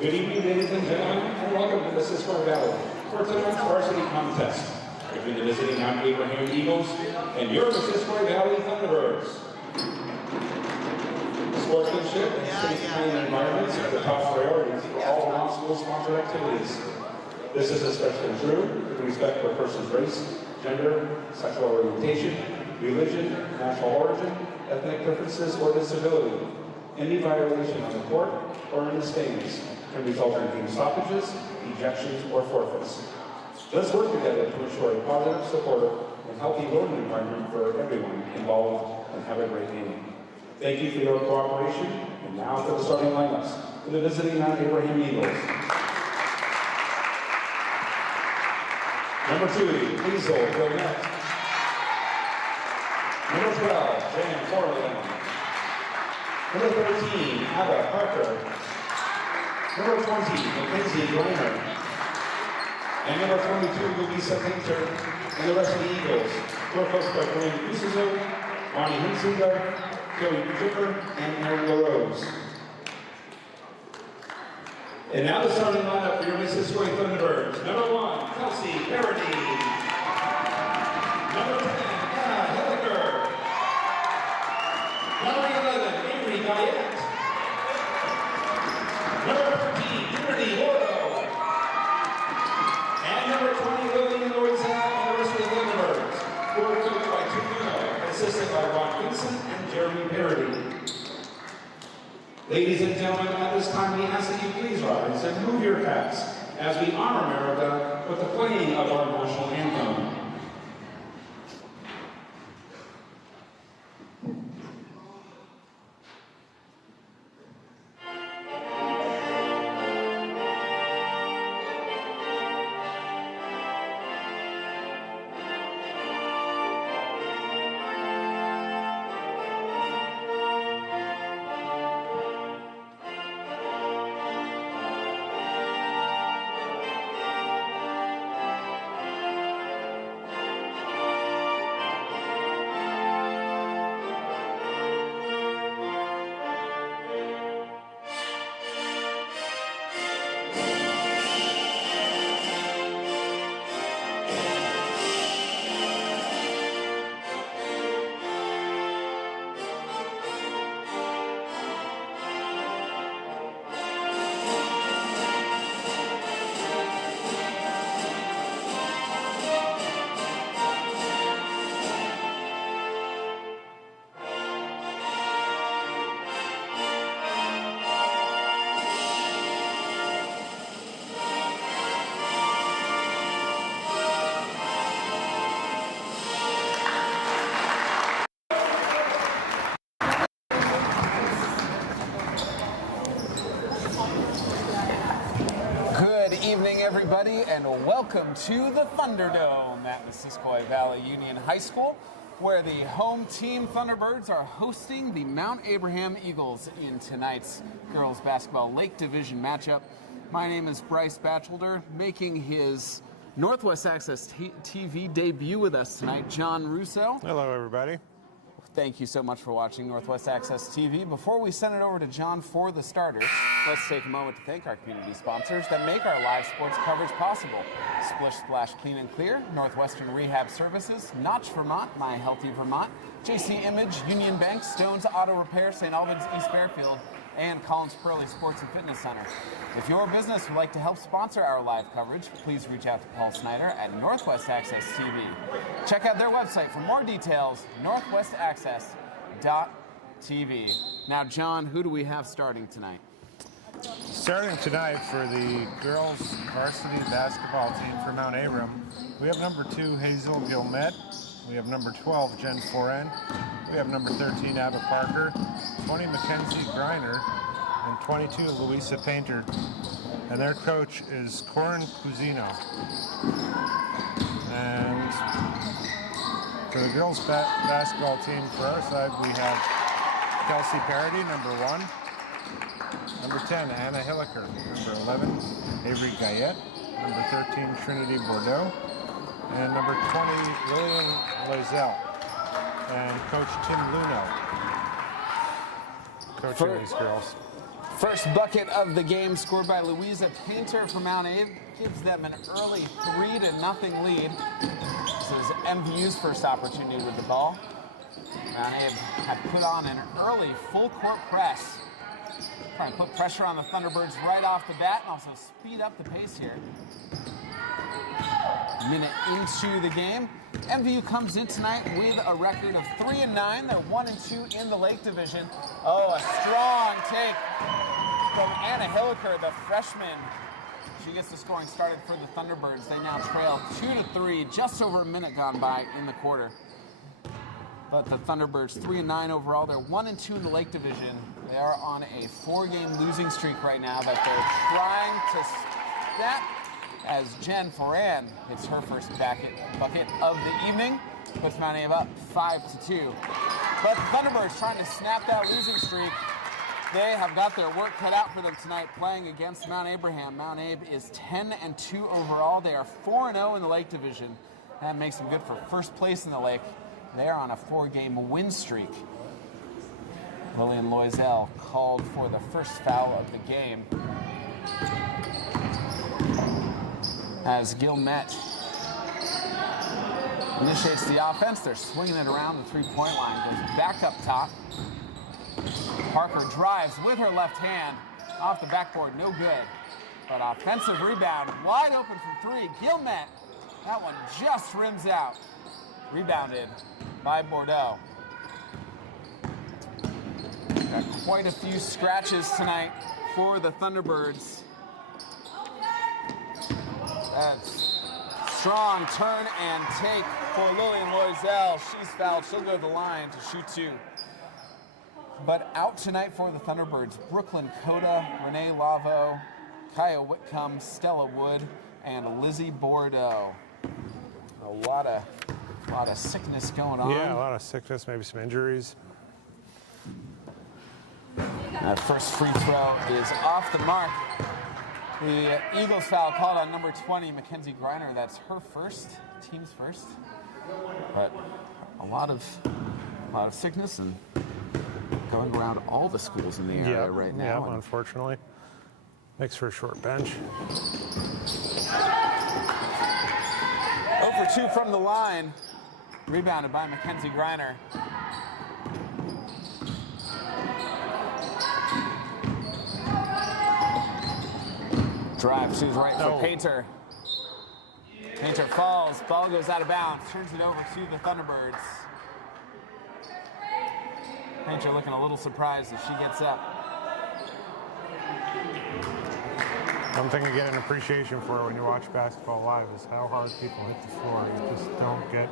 Good evening, ladies and gentlemen, and welcome to the Cisco Valley for tonight's varsity contest between the visiting Mount Abraham Eagles and your Cisco Valley Thunderbirds. Sportsmanship and safe playing environments are the top priorities for all non-school sponsored activities. This is especially true with respect for a person's race, gender, sexual orientation, religion, national origin, ethnic differences, or disability. Any violation on the court or in the stands can result in game stoppages, ejections, or forfeits. Let's work together to ensure a positive, supportive, and healthy learning environment for everyone involved, and have a great game. Thank you for your cooperation, and now for the starting lineups for the visiting Mount Abraham Eagles. Number 2, Hazel Gillette. Number 12, Jan Corlin. Number 13, Ada Parker. Number 20, Mackenzie Griner. And number 22, Louisa Painter. And the rest of the Eagles were coached by Corinne Usizo, Bonnie Hinsinger, Joey Chipper, and Mary LaRose. And now the starting lineup for your Mrs. Square Thunderbirds. Number 1, Kelsey Parody. Number 10, Anna Hilliker. Number 11, Avery Guyette. Number 13, Unity Wardo. And number 20, Lillian Loizel and the rest of the Thunderbirds, who are coached by Tim Nuno, assisted by Ron Vincent and Jeremy Parody. Ladies and gentlemen, at this time we ask that you please rise and move your hats as we honor America with the playing of our national anthem. Everybody, and welcome to the Thunderdome at the Cisco Valley Union High School, where the home team Thunderbirds are hosting the Mount Abraham Eagles in tonight's girls basketball Lake Division matchup. My name is Bryce Batchelder, making his Northwest Access TV debut with us tonight, John Russo. Hello, everybody. Thank you so much for watching Northwest Access TV. Before we send it over to John for the starters, let's take a moment to thank our community sponsors that make our live sports coverage possible. Splish Splash Clean and Clear, Northwestern Rehab Services, Notch Vermont, My Healthy Vermont, JC Image, Union Bank, Stone's Auto Repair, St. Albans East Fairfield, and Collins Pearly Sports and Fitness Center. If your business would like to help sponsor our live coverage, please reach out to Paul Snyder at Northwest Access TV. Check out their website for more details, northwestaccess.tv. Now, John, who do we have starting tonight? Starting tonight for the girls varsity basketball team for Mount Abraham, we have number 2, Hazel Gilmet. We have number 12, Jen Foren. We have number 13, Abba Parker, 20, Mackenzie Griner, and 22, Louisa Painter. And their coach is Corin Cusino. And for the girls basketball team for our side, we have Kelsey Parody, number 1. Number 10, Anna Hilliker. Number 11, Avery Guyette. Number 13, Trinity Bordeaux. And number 20, Lillian Loizel. And Coach Tim Luno coaching these girls. First bucket of the game scored by Louisa Painter for Mount Abe. Gives them an early 3-0 lead. This is MVU's first opportunity with the ball. Mount Abe had put on an early full court press. Trying to put pressure on the Thunderbirds right off the bat and also speed up the pace here. Minute into the game. MVU comes in tonight with a record of 3-9. They're 1-2 in the Lake Division. Oh, a strong take from Anna Hilliker, the freshman. She gets the scoring started for the Thunderbirds. They now trail 2-3, just over a minute gone by in the quarter. But the Thunderbirds 3-9 overall. They're 1-2 in the Lake Division. They are on a 4-game losing streak right now that they're trying to snap as Jen Foran hits her first bucket of the evening. Puts Mount Abe up 5-2. But the Thunderbirds trying to snap that losing streak. They have got their work cut out for them tonight playing against Mount Abraham. Mount Abe is 10-2 overall. They are 4-0 in the Lake Division. That makes them good for first place in the Lake. They are on a 4-game win streak. Lillian Loisel called for the first foul of the game. As Gilmet initiates the offense, they're swinging it around the three-point line. Goes back up top. Parker drives with her left hand off the backboard, no good. But offensive rebound, wide open from three. Gilmet, that one just rims out. Rebounded by Bordeaux. Got quite a few scratches tonight for the Thunderbirds. That's strong turn and take for Lillian Loisel. She's fouled. She'll go to the line to shoot two. But out tonight for the Thunderbirds, Brooklyn Coda, Renee Lavo, Kaya Whitcomb, Stella Wood, and Lizzie Bordeaux. A lot of sickness going on. Yeah, a lot of sickness, maybe some injuries. That first free throw is off the mark. The Eagles foul called on number 20, Mackenzie Greiner. That's her first, team's first. But a lot of sickness and going around all the schools in the area right now. Yeah, unfortunately. Makes for a short bench. 0 for 2 from the line. Rebounded by Mackenzie Greiner. Drive to his right for Painter. Painter falls. Ball goes out of bounds. Turns it over to the Thunderbirds. Painter looking a little surprised as she gets up. One thing I get an appreciation for when you watch basketball live is how hard people hit the floor. You just don't get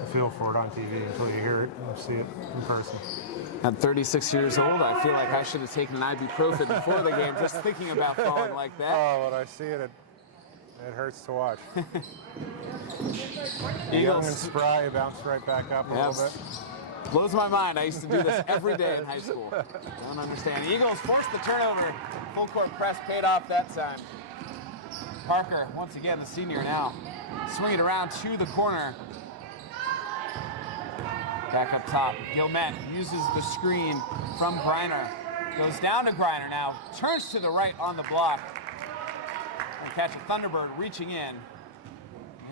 a feel for it on TV until you hear it and see it in person. At 36 years old, I feel like I should have taken an ibuprofen before the game just thinking about falling like that. Oh, when I see it, it hurts to watch. Young and spry, bounced right back up a little bit. Blows my mind. I used to do this every day in high school. I don't understand. Eagles forced the turnover. Full court press paid off that time. Parker, once again, the senior now. Swinging around to the corner. Back up top. Gilmet uses the screen from Greiner. Goes down to Greiner now. Turns to the right on the block. And catch a Thunderbird reaching in.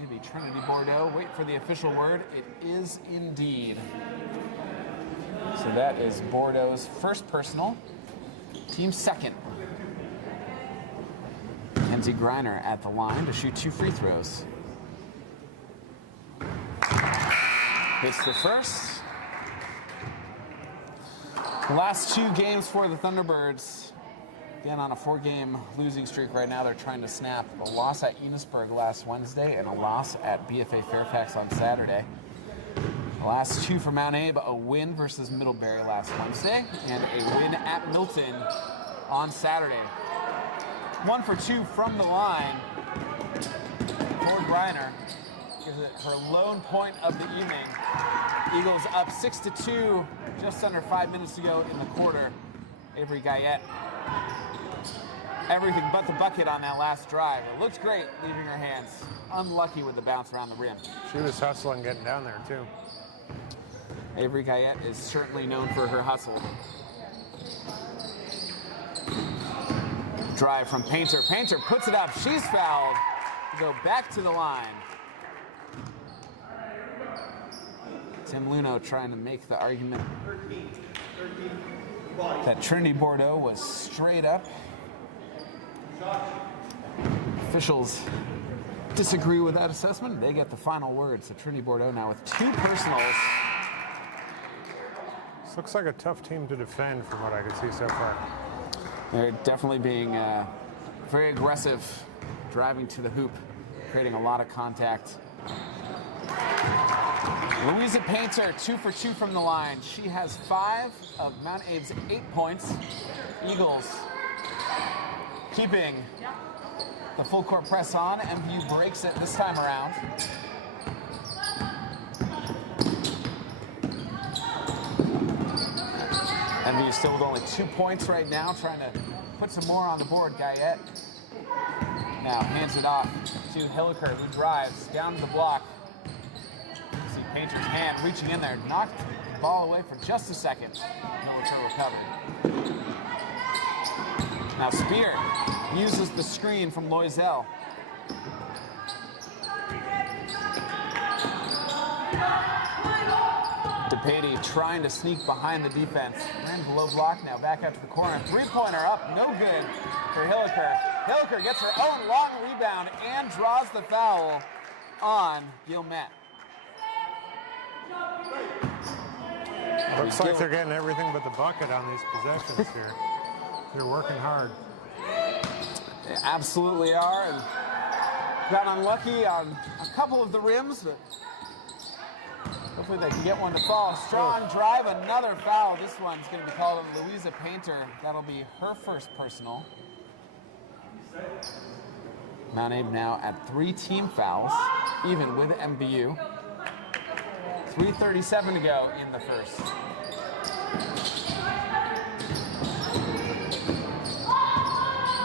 Maybe Trinity Bordeaux. Wait for the official word. It is indeed. So that is Bordeaux's first personal. Team second. Mackenzie Greiner at the line to shoot 2 free throws. Hits the first. The last 2 games for the Thunderbirds. Again, on a 4-game losing streak right now. They're trying to snap a loss at Enosburg last Wednesday and a loss at BFA Fairfax on Saturday. The last 2 for Mount Abe, a win versus Middlebury last Wednesday and a win at Milton on Saturday. 1 for 2 from the line for Greiner. Gives it her lone point of the evening. Eagles up 6-2, just under 5 minutes to go in the quarter. Avery Guyette, everything but the bucket on that last drive. It looks great leaving her hands. Unlucky with the bounce around the rim. She was hustling getting down there too. Avery Guyette is certainly known for her hustle. drive from Painter. Painter puts it up. She's fouled. Go back to the line. Tim Luno trying to make the argument that Trinity Bordeaux was straight up. Officials disagree with that assessment. They get the final word. So Trinity Bordeaux now with 2 personals. This looks like a tough team to defend from what I can see so far. They're definitely being very aggressive, driving to the hoop, creating a lot of contact. Louisa Painter, 2 for 2 from the line. She has 5 of Mount Abe's 8 points. Eagles keeping the full court press on. MVU breaks it this time around. MVU still with only 2 points right now, trying to put some more on the board. Guyette now hands it off to Hilliker, who drives down to the block. See Painter's hand reaching in there, knocked the ball away for just a second. Hilliker recovered. Now Spear uses the screen from Loisel. DePady trying to sneak behind the defense. And below block now, back out to the corner. 3-pointer up, no good for Hilliker. Hilliker gets her own long rebound and draws the foul on Gilmet. Looks like they're getting everything but the bucket on these possessions here. They're working hard. They absolutely are, and got unlucky on a couple of the rims, but hopefully they can get one to fall. Strong drive, another foul. This one's going to be called on Louisa Painter. That'll be her first personal. Mount Abe now at 3 team fouls, even with MVU. 3:37 to go in the first.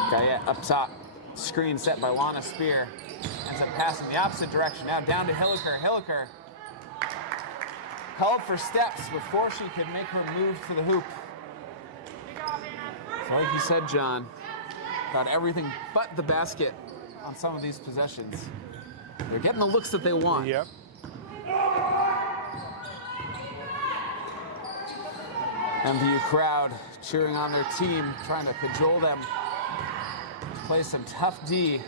Guyette up top. Screen set by Lana Spear. Ends up passing the opposite direction. Now down to Hilliker. Hilliker called for steps before she could make her move to the hoop. So like you said, John, got everything but the basket on some of these possessions. They're getting the looks that they want. Yep. MVU crowd cheering on their team, trying to cajole them to play some tough D.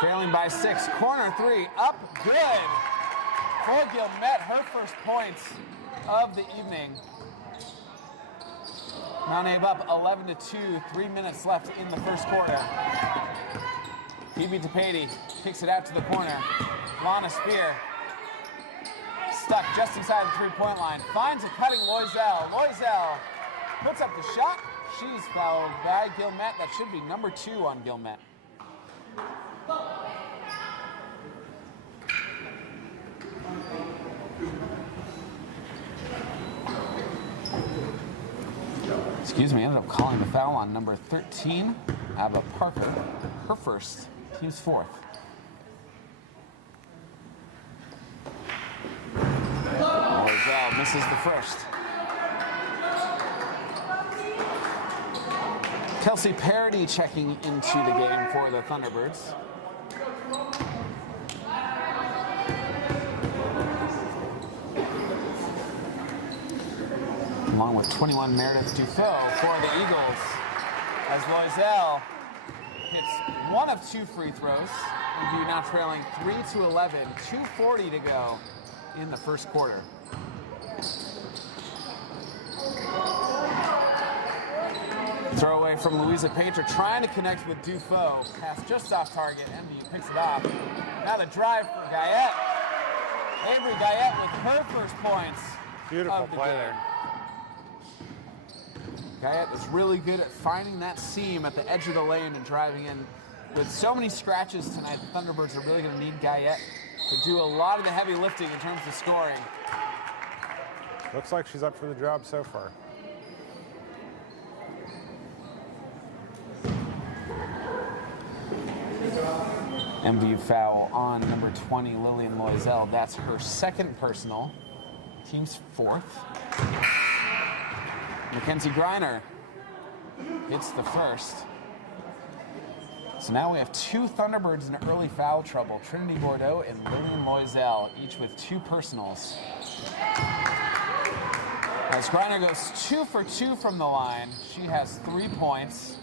Trailing by 6, corner 3, up good. For Gilmet, her first points of the evening. Mount Abe up 11-2, 3 minutes left in the first quarter. Phoebe DePady kicks it out to the corner. Lana Spear stuck just inside the 3-point line. Finds a cutting Loisel. Loisel puts up the shot. She's fouled by Gilmet. That should be number 2 on Gilmet. Excuse me, ended up calling the foul on number 13, Ava Parker. Her first, team's 4th. Loisel misses the first. Kelsey Parody checking into the game for the Thunderbirds. Along with 21 Meredith Dufault for the Eagles, as Loisel hits 1 of 2 free throws. MVU now trailing 3-11, 2:40 to go in the first quarter. Throw away from Louisa Painter, trying to connect with Dufault. Pass just off target. MVU picks it off. Now the drive for Guyette. Avery Guyette with her first points. Beautiful of the play game. there. Guyette is really good at finding that seam at the edge of the lane and driving in. With so many scratches tonight, the Thunderbirds are really going to need Guyette to do a lot of the heavy lifting in terms of scoring. Looks like she's up for the job so far. MVU foul on number 20, Lillian Loisel. That's her second personal. Team's 4th. Mackenzie Greiner hits the first. So now we have 2 Thunderbirds in early foul trouble. Trinity Bordeaux and Lillian Loisel, each with 2 personals. As Greiner goes 2 for 2 from the line, she has 3 points.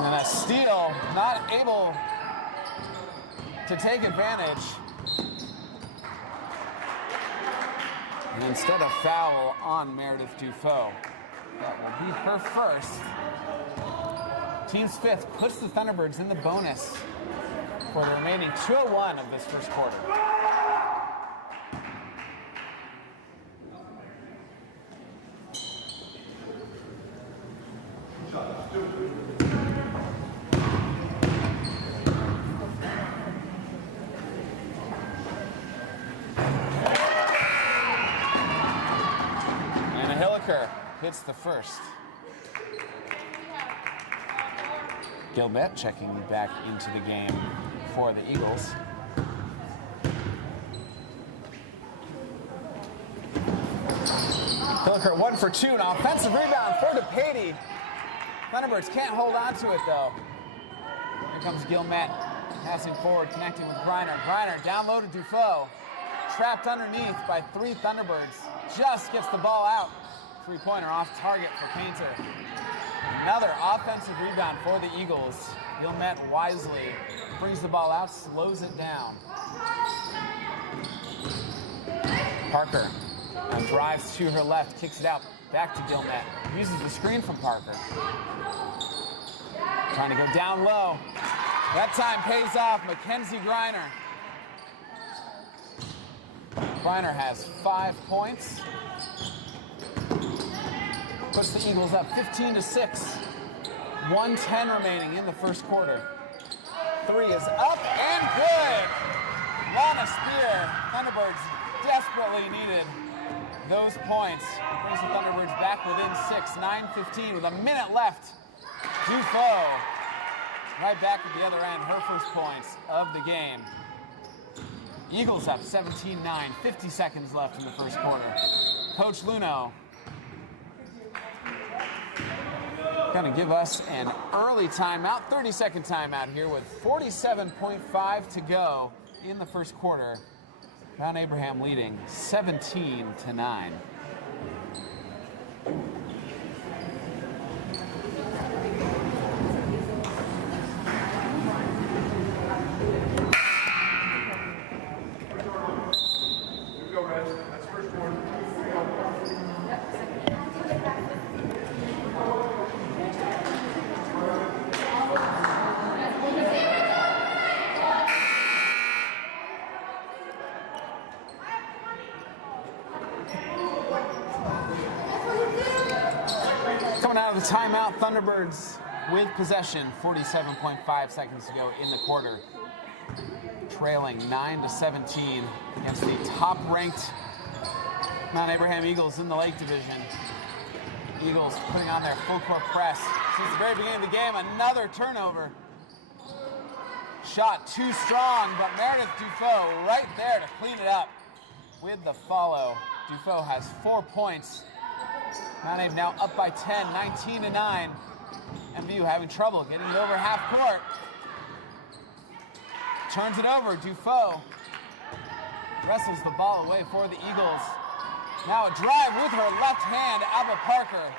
And a steal, not able to take advantage. And instead a foul on Meredith Dufault. That will be her first. Team's 5th puts the Thunderbirds in the bonus for the remaining 2:01 of this first quarter. And a Hilliker hits the first. Gilmet checking back into the game for the Eagles. Hilliker 1 for 2, an offensive rebound for DePady. Thunderbirds can't hold on to it though. Here comes Gilmet, passing forward, connecting with Greiner. Greiner down low to Dufault. Trapped underneath by 3 Thunderbirds. Just gets the ball out. 3-pointer off target for Painter. Another offensive rebound for the Eagles. Gilmet wisely brings the ball out, slows it down. Parker drives to her left, kicks it out, back to Gilmet. Uses the screen from Parker. Trying to go down low. That time pays off. Mackenzie Greiner. Greiner has 5 points. Puts the Eagles up 15-6. 1:10 remaining in the first quarter. 3 is up and good. Lana Spear. Thunderbirds desperately needed those points. Brings the Thunderbirds back within 6. 9:15 with a minute left. Dufault right back at the other end. Her first points of the game. Eagles up 17-9. 50 seconds left in the first quarter. Coach Luno going to give us an early timeout, 30-second timeout here with 47.5 to go in the first quarter. Mount Abraham leading 17-9. Coming out of the timeout, Thunderbirds with possession, 47.5 seconds to go in the quarter. Trailing 9-17 against the top-ranked Mount Abraham Eagles in the Lake Division. Eagles putting on their full-court press. Since the very beginning of the game, another turnover. Shot too strong, but Meredith Dufault right there to clean it up with the follow. Dufault has 4 points. Mount Abe now up by 10, 19-9. MVU having trouble getting it over half court. Turns it over, Dufault wrestles the ball away for the Eagles. Now a drive with her left hand, Alba Parker.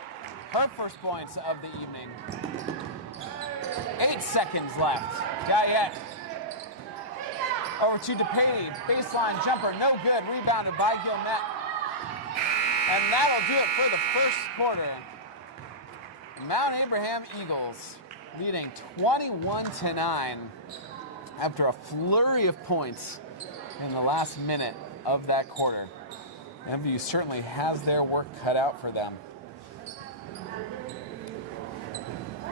Her first points of the evening. 8 seconds left. Guyette over to DePady. Baseline jumper, no good. Rebounded by Gilmet. And that'll do it for the first quarter. Mount Abraham Eagles leading 21-9 after a flurry of points in the last minute of that quarter. MVU certainly has their work cut out for them.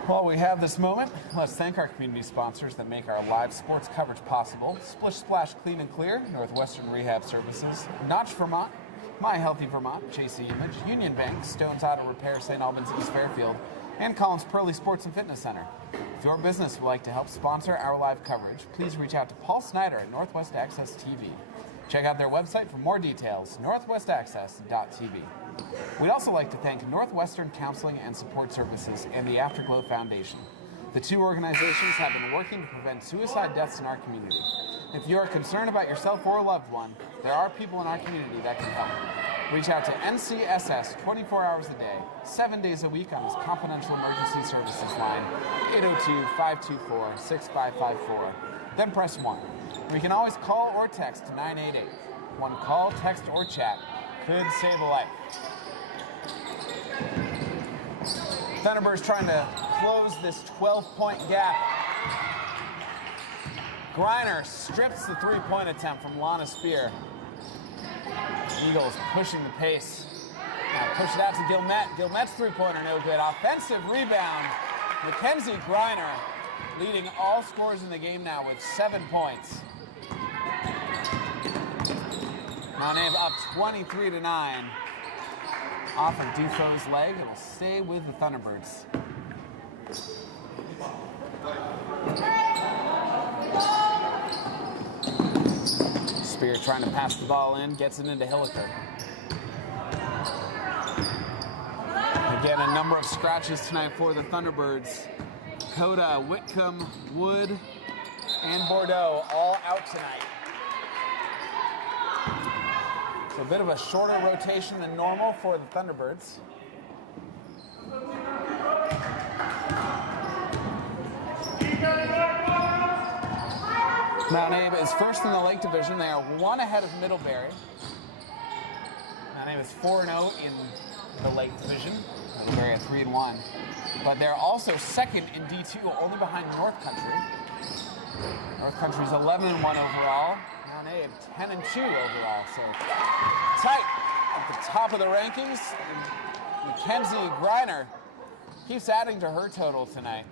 While we have this moment, let's thank our community sponsors that make our live sports coverage possible. Splish Splash Clean and Clear, Northwestern Rehab Services, Notch Vermont, My Healthy Vermont, JC Image, Union Bank, Stone's Auto Repair, St. Albans, East Fairfield, and Collins Pearly Sports and Fitness Center. If your business would like to help sponsor our live coverage, please reach out to Paul Snyder at Northwest Access TV. Check out their website for more details, northwestaccess.tv. We'd also like to thank Northwestern Counseling and Support Services and the Afterglow Foundation. The two organizations have been working to prevent suicide deaths in our community. If you are concerned about yourself or a loved one, there are people in our community that can help. Reach out to NCSS 24 hours a day, 7 days a week on this confidential emergency services line, 802-524-6554. Then press 1. We can always call or text 988. One call, text, or chat could save a life. Thunderbirds trying to close this 12-point gap. Griner strips the three-point attempt from Lana Spear. Eagles pushing the pace. Now push it out to Gilmet. Gilmet's three-pointer no good. Offensive rebound. Mackenzie Griner leading all scorers in the game now with 7 points. Mount Abe up 23-9. Off of Dufo's leg. It'll stay with the Thunderbirds. Spear trying to pass the ball in, gets it into Hilliker. Again, a number of scratches tonight for the Thunderbirds. Coda, Whitcomb, Wood, and Bordeaux all out tonight. So a bit of a shorter rotation than normal for the Thunderbirds. Mount Abe is first in the Lake Division. They are 1 ahead of Middlebury. Mount Abe is 4-0 in the Lake Division. Middlebury at 3-1. But they're also second in D2, only behind North Country. North Country's 11-1 overall. Mount Abe 10-2 overall. So tight at the top of the rankings. And Mackenzie Griner keeps adding to her total tonight.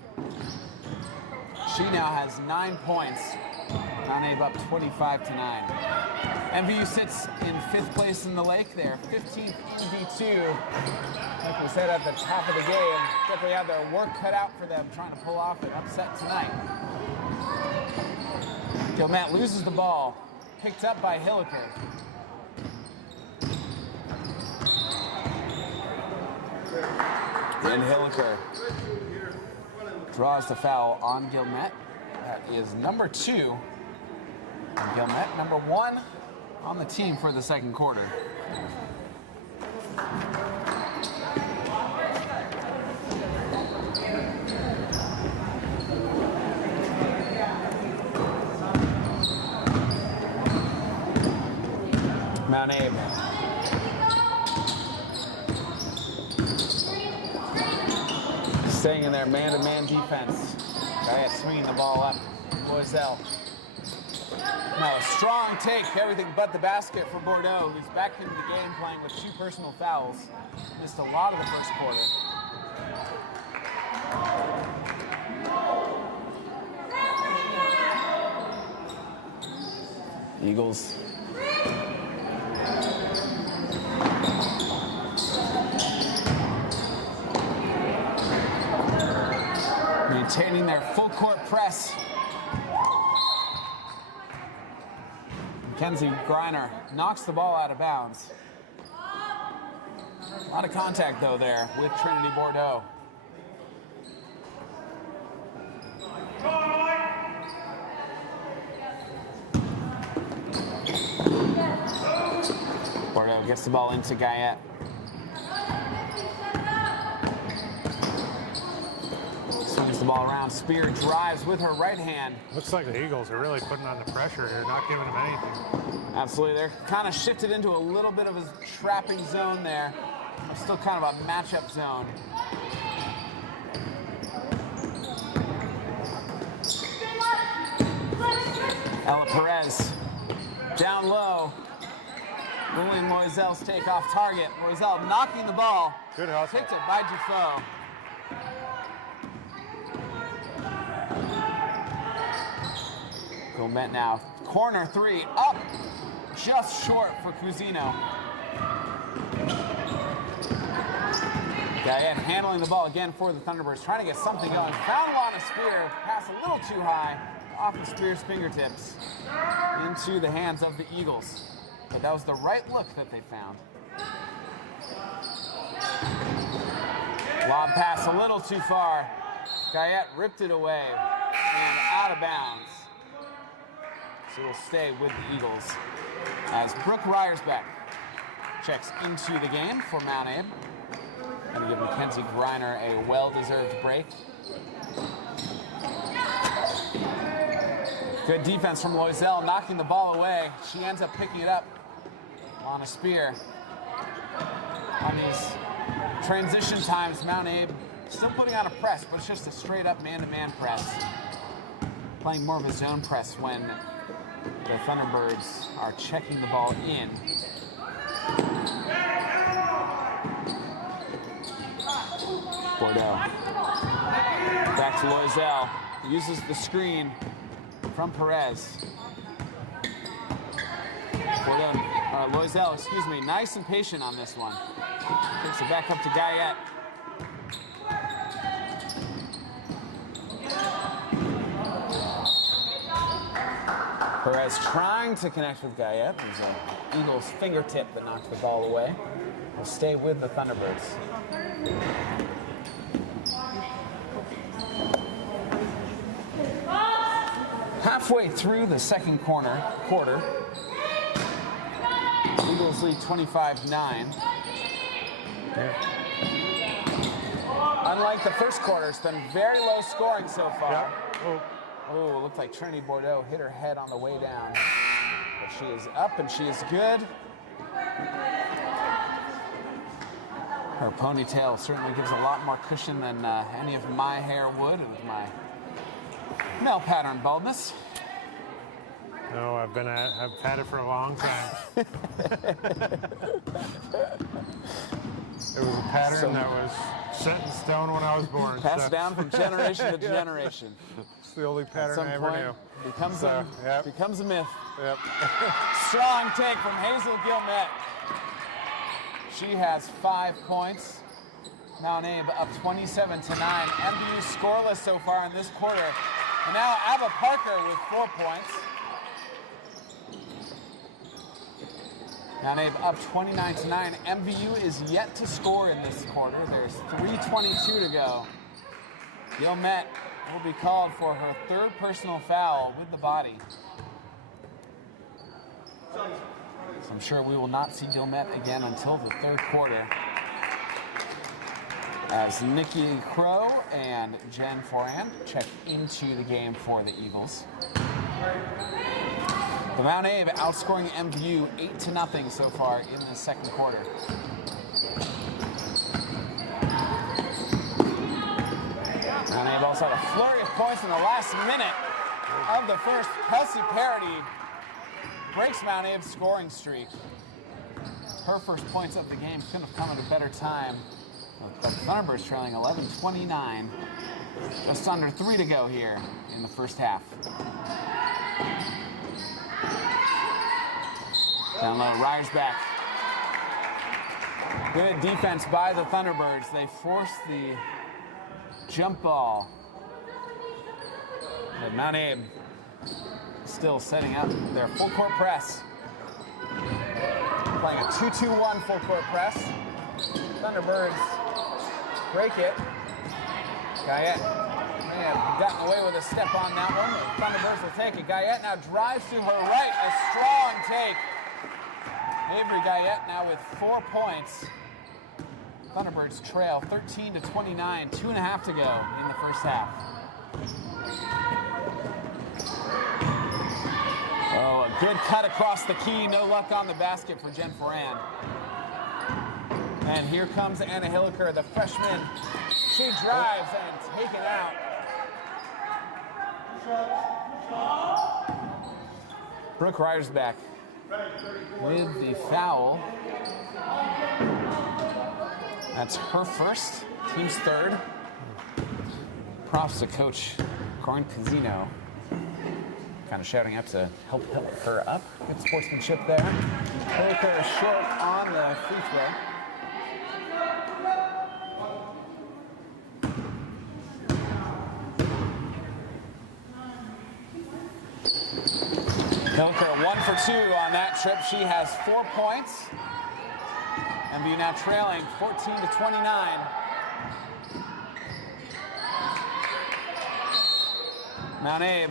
She now has 9 points. Mount Abe up 25-9. MVU sits in 5th place in the Lake. They're 15th in D2. Like we said at the top of the game, definitely have their work cut out for them trying to pull off an upset tonight. Gilmet loses the ball. Picked up by Hilliker. And Hilliker draws the foul on Gilmet. That is number 2. And Gilmet, number 1 on the team for the second quarter. Mount Abe. Staying in their man-to-man defense. Guyette swinging the ball up. Loisel. No, strong take, everything but the basket for Bordeaux, who's back into the game playing with 2 personal fouls. Missed a lot of the first quarter. Eagles. Maintaining their full court press. Mackenzie Griner knocks the ball out of bounds. A lot of contact, though, there with Trinity Bordeaux. Bordeaux gets the ball into Guyette. Swings the ball around. Spear drives with her right hand. Looks like the Eagles are really putting on the pressure here, not giving them anything. Absolutely. They're kind of shifted into a little bit of a trapping zone there. Still kind of a matchup zone. Ella Perez down low. William Loisel's take off target. Loisel knocking the ball. Good hustle. Picked it by Dufault. Gilmet now. Corner 3 up. Just short for Cusino. Guyette handling the ball again for the Thunderbirds, trying to get something going. Found Lana Spear, pass a little too high, off of Spear's fingertips, into the hands of the Eagles. But that was the right look that they found. Lob pass a little too far. Guyette ripped it away and out of bounds. So we'll stay with the Eagles as Brooke Ryersbeck checks into the game for Mount Abe. Going to give Mackenzie Griner a well-deserved break. Good defense from Loisel, knocking the ball away. She ends up picking it up on a spear. On these transition times, Mount Abe still putting on a press, but it's just a straight-up man-to-man press. Playing more of a zone press when the Thunderbirds are checking the ball in. Bordeaux. Back to Loisel. Uses the screen from Perez. Loisel, excuse me, nice and patient on this one. Takes it back up to Guyette. Perez trying to connect with Guyette. There's an Eagles fingertip that knocked the ball away. We'll stay with the Thunderbirds. Halfway through the second quarter, Eagles lead 25-9. Unlike the first quarter, it's been very low scoring so far. Oh, it looked like Trinity Bordeaux hit her head on the way down. But she is up and she is good. Her ponytail certainly gives a lot more cushion than any of my hair would with my male pattern baldness. No, I've had it for a long time. It was a pattern that was set in stone when I was born. Passed down from generation to generation. It's the only pattern I ever knew. Becomes a myth. Yep. Strong take from Hazel Gilmet. She has 5 points. Mount Abe up 27-9. MVU scoreless so far in this quarter. And now Abba Parker with 4 points. Mount Abe up 29-9. MVU is yet to score in this quarter. There's 3:22 to go. Gilmet will be called for her 3rd personal foul with the body. So I'm sure we will not see Gilmet again until the 3rd quarter. As Nikki Crow and Jen Foran check into the game for the Eagles. The Mount Abe outscoring MVU 8-0 so far in the second quarter. Mount Abe also had a flurry of points in the last minute of the first. Kelsey Parody breaks Mount Abe's scoring streak. Her first points of the game couldn't have come at a better time. The Thunderbirds trailing 11-29. Just under 3 to go here in the first half. Down low, Ryersbeck. Good defense by the Thunderbirds. They force the jump ball. But Mount Abe still setting up their full court press. Playing a 2-2-1 full court press. Thunderbirds break it. Guyette may have gotten away with a step on that one. The Thunderbirds will take it. Guyette now drives to her right. A strong take. Avery Guyette now with 4 points. Thunderbirds trail 13-29, 2.5 to go in the first half. Oh, a good cut across the key. No luck on the basket for Jen Foran. And here comes Anna Hilliker, the freshman. She drives and taken out. Brooke Ryersbeck with the foul. That's her first, team's 3rd. Props to Coach Corin Casino. Kind of shouting up to help her up. Good sportsmanship there. Hilliker is short on the free throw. Hilliker 1 for 2 on that trip. She has 4 points. MVU now trailing 14-29. Mount Abe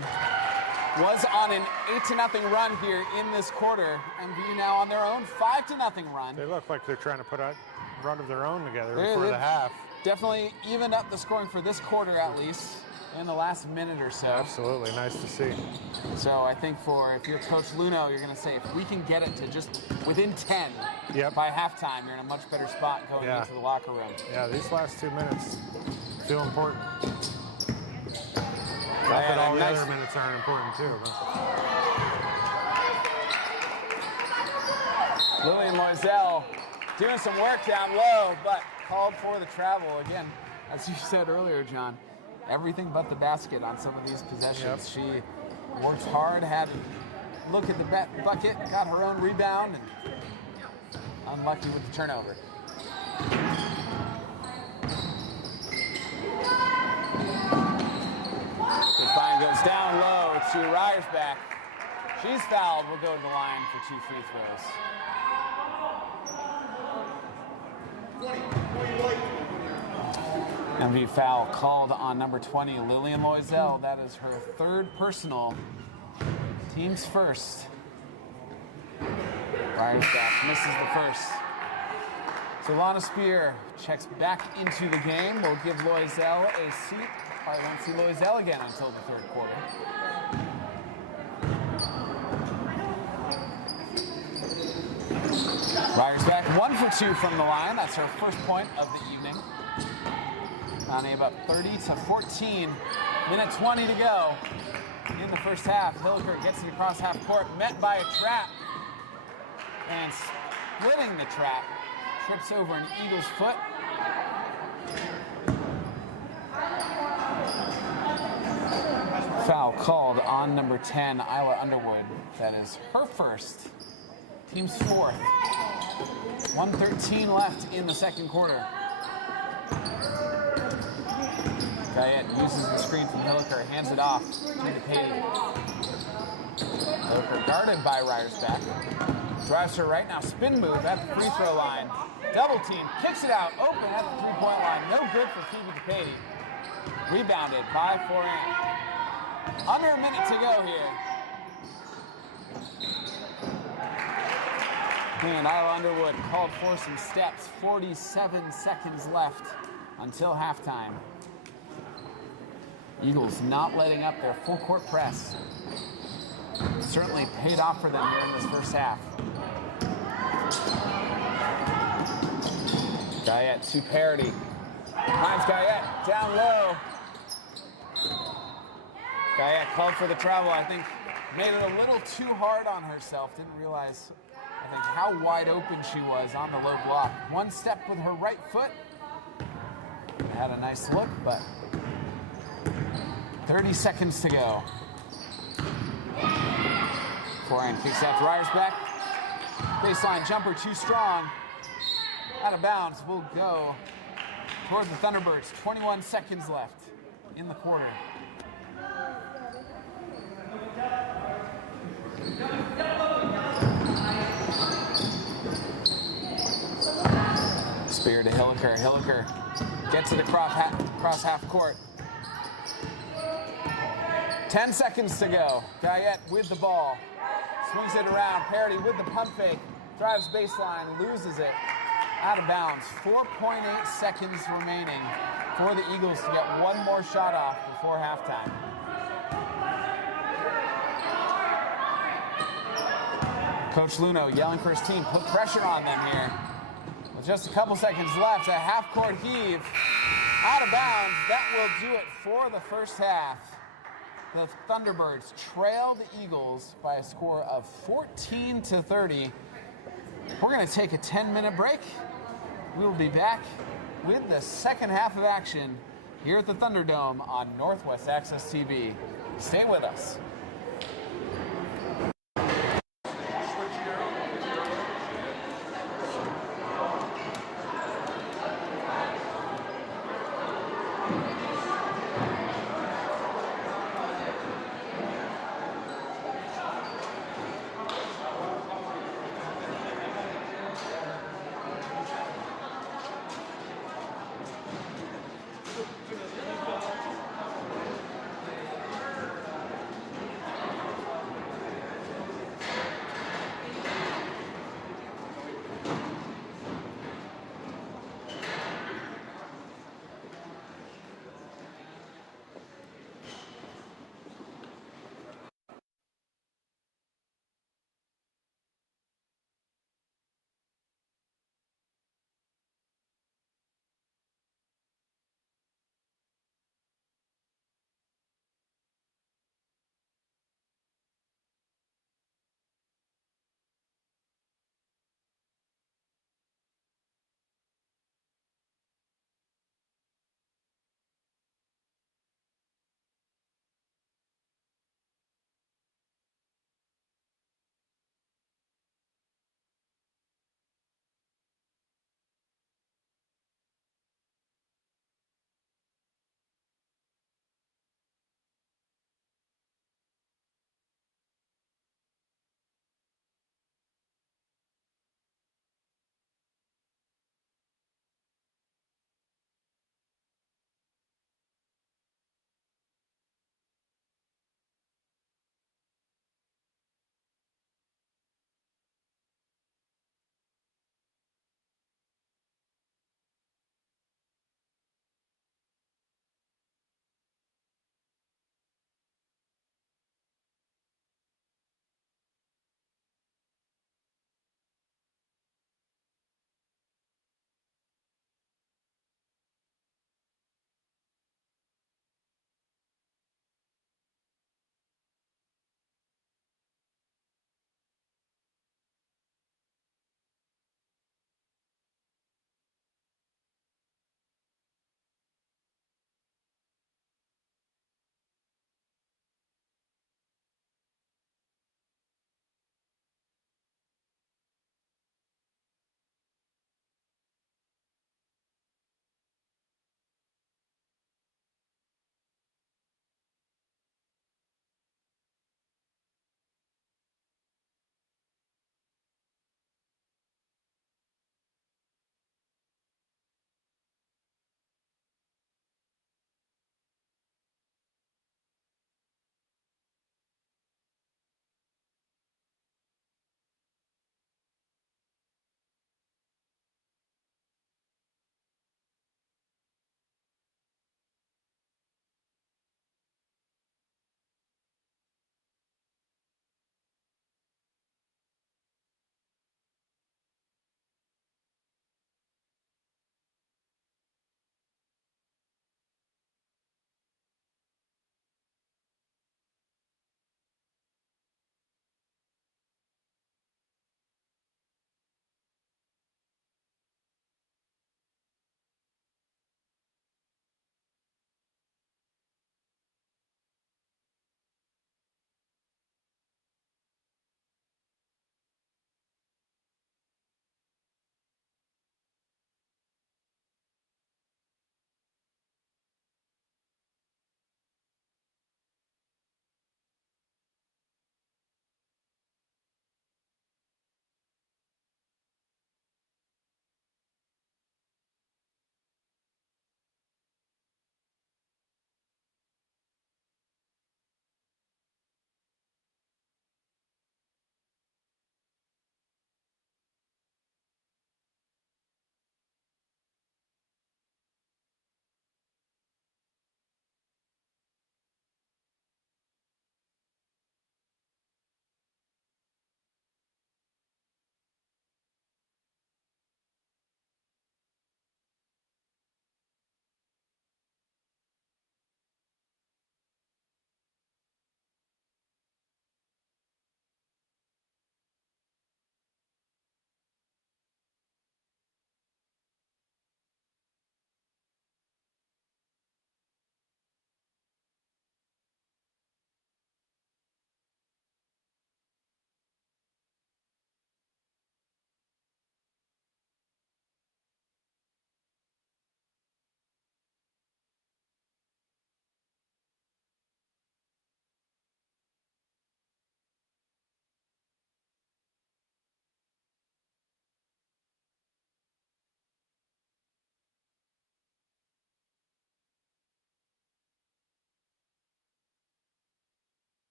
was on an 8-0 run here in this quarter. MVU now on their own 5-0 run. They look like they're trying to put a run of their own together They've before the half. Definitely evened up the scoring for this quarter at least in the last minute or so. Absolutely, nice to see. So I think if you're Coach Luno, you're going to say if we can get it to just within 10 by halftime, you're in a much better spot going into the locker room. Yeah, these last 2 minutes feel important. Not that all the other minutes aren't important too. But. Lillian Loisel doing some work down low, but called for the travel again. As you said earlier, John, everything but the basket on some of these possessions. She worked hard, had a look at the bucket, got her own rebound, and unlucky with the turnover. Fine goes down low to Ryersback. She's fouled. Will go to the line for 2 free throws. MV foul called on number 20, Lillian Loisel. That is her 3rd personal. Team's first. Ryersback misses the first. So Lana Spear checks back into the game. We'll give Loisel a seat. Probably won't see Loisel again until the 3rd quarter. Ryersback 1 for 2 from the line. That's her first point of the evening. Mount Abe up 30-14. Minute 20 to go in the first half. Hilliker gets it across half court, met by a trap. And splitting the trap, trips over an Eagles foot. Foul called on number 10, Isla Underwood. That is her first, team's 4th. 1:13 left in the second quarter. Guyette uses the screen from Hilliker, hands it off to DePatie. Hilliker guarded by Ryersback. Drives her right now, spin move at the free throw line. Double team, kicks it out, open at the 3-point line. No good for Phoebe DePatie. Rebounded by Foran. Under a minute to go here. And Isla Underwood called for some steps. 47 seconds left until halftime. Eagles not letting up their full court press. Certainly paid off for them here in this first half. Guyette to parity. Finds Guyette down low. Guyette called for the travel. I think made it a little too hard on herself. Didn't realize, I think, how wide open she was on the low block. One step with her right foot. Had a nice look, but 30 seconds to go. Foran kicks out to Ryersback. Baseline jumper too strong. Out of bounds. Will go toward the Thunderbirds. 21 seconds left in the quarter. Spear to Hilliker. Hilliker gets it across half court. 10 seconds to go. Guyette with the ball. Swings it around. Parity with the pump fake. Drives baseline. Loses it. Out of bounds. 4.8 seconds remaining for the Eagles to get one more shot off before halftime. Coach Luno yelling for his team. Put pressure on them here. With just a couple seconds left, a half-court heave. Out of bounds. That will do it for the first half. The Thunderbirds trail the Eagles by a score of 14-30. We're going to take a 10-minute break. We will be back with the second half of action here at the Thunderdome on Northwest Access TV. Stay with us.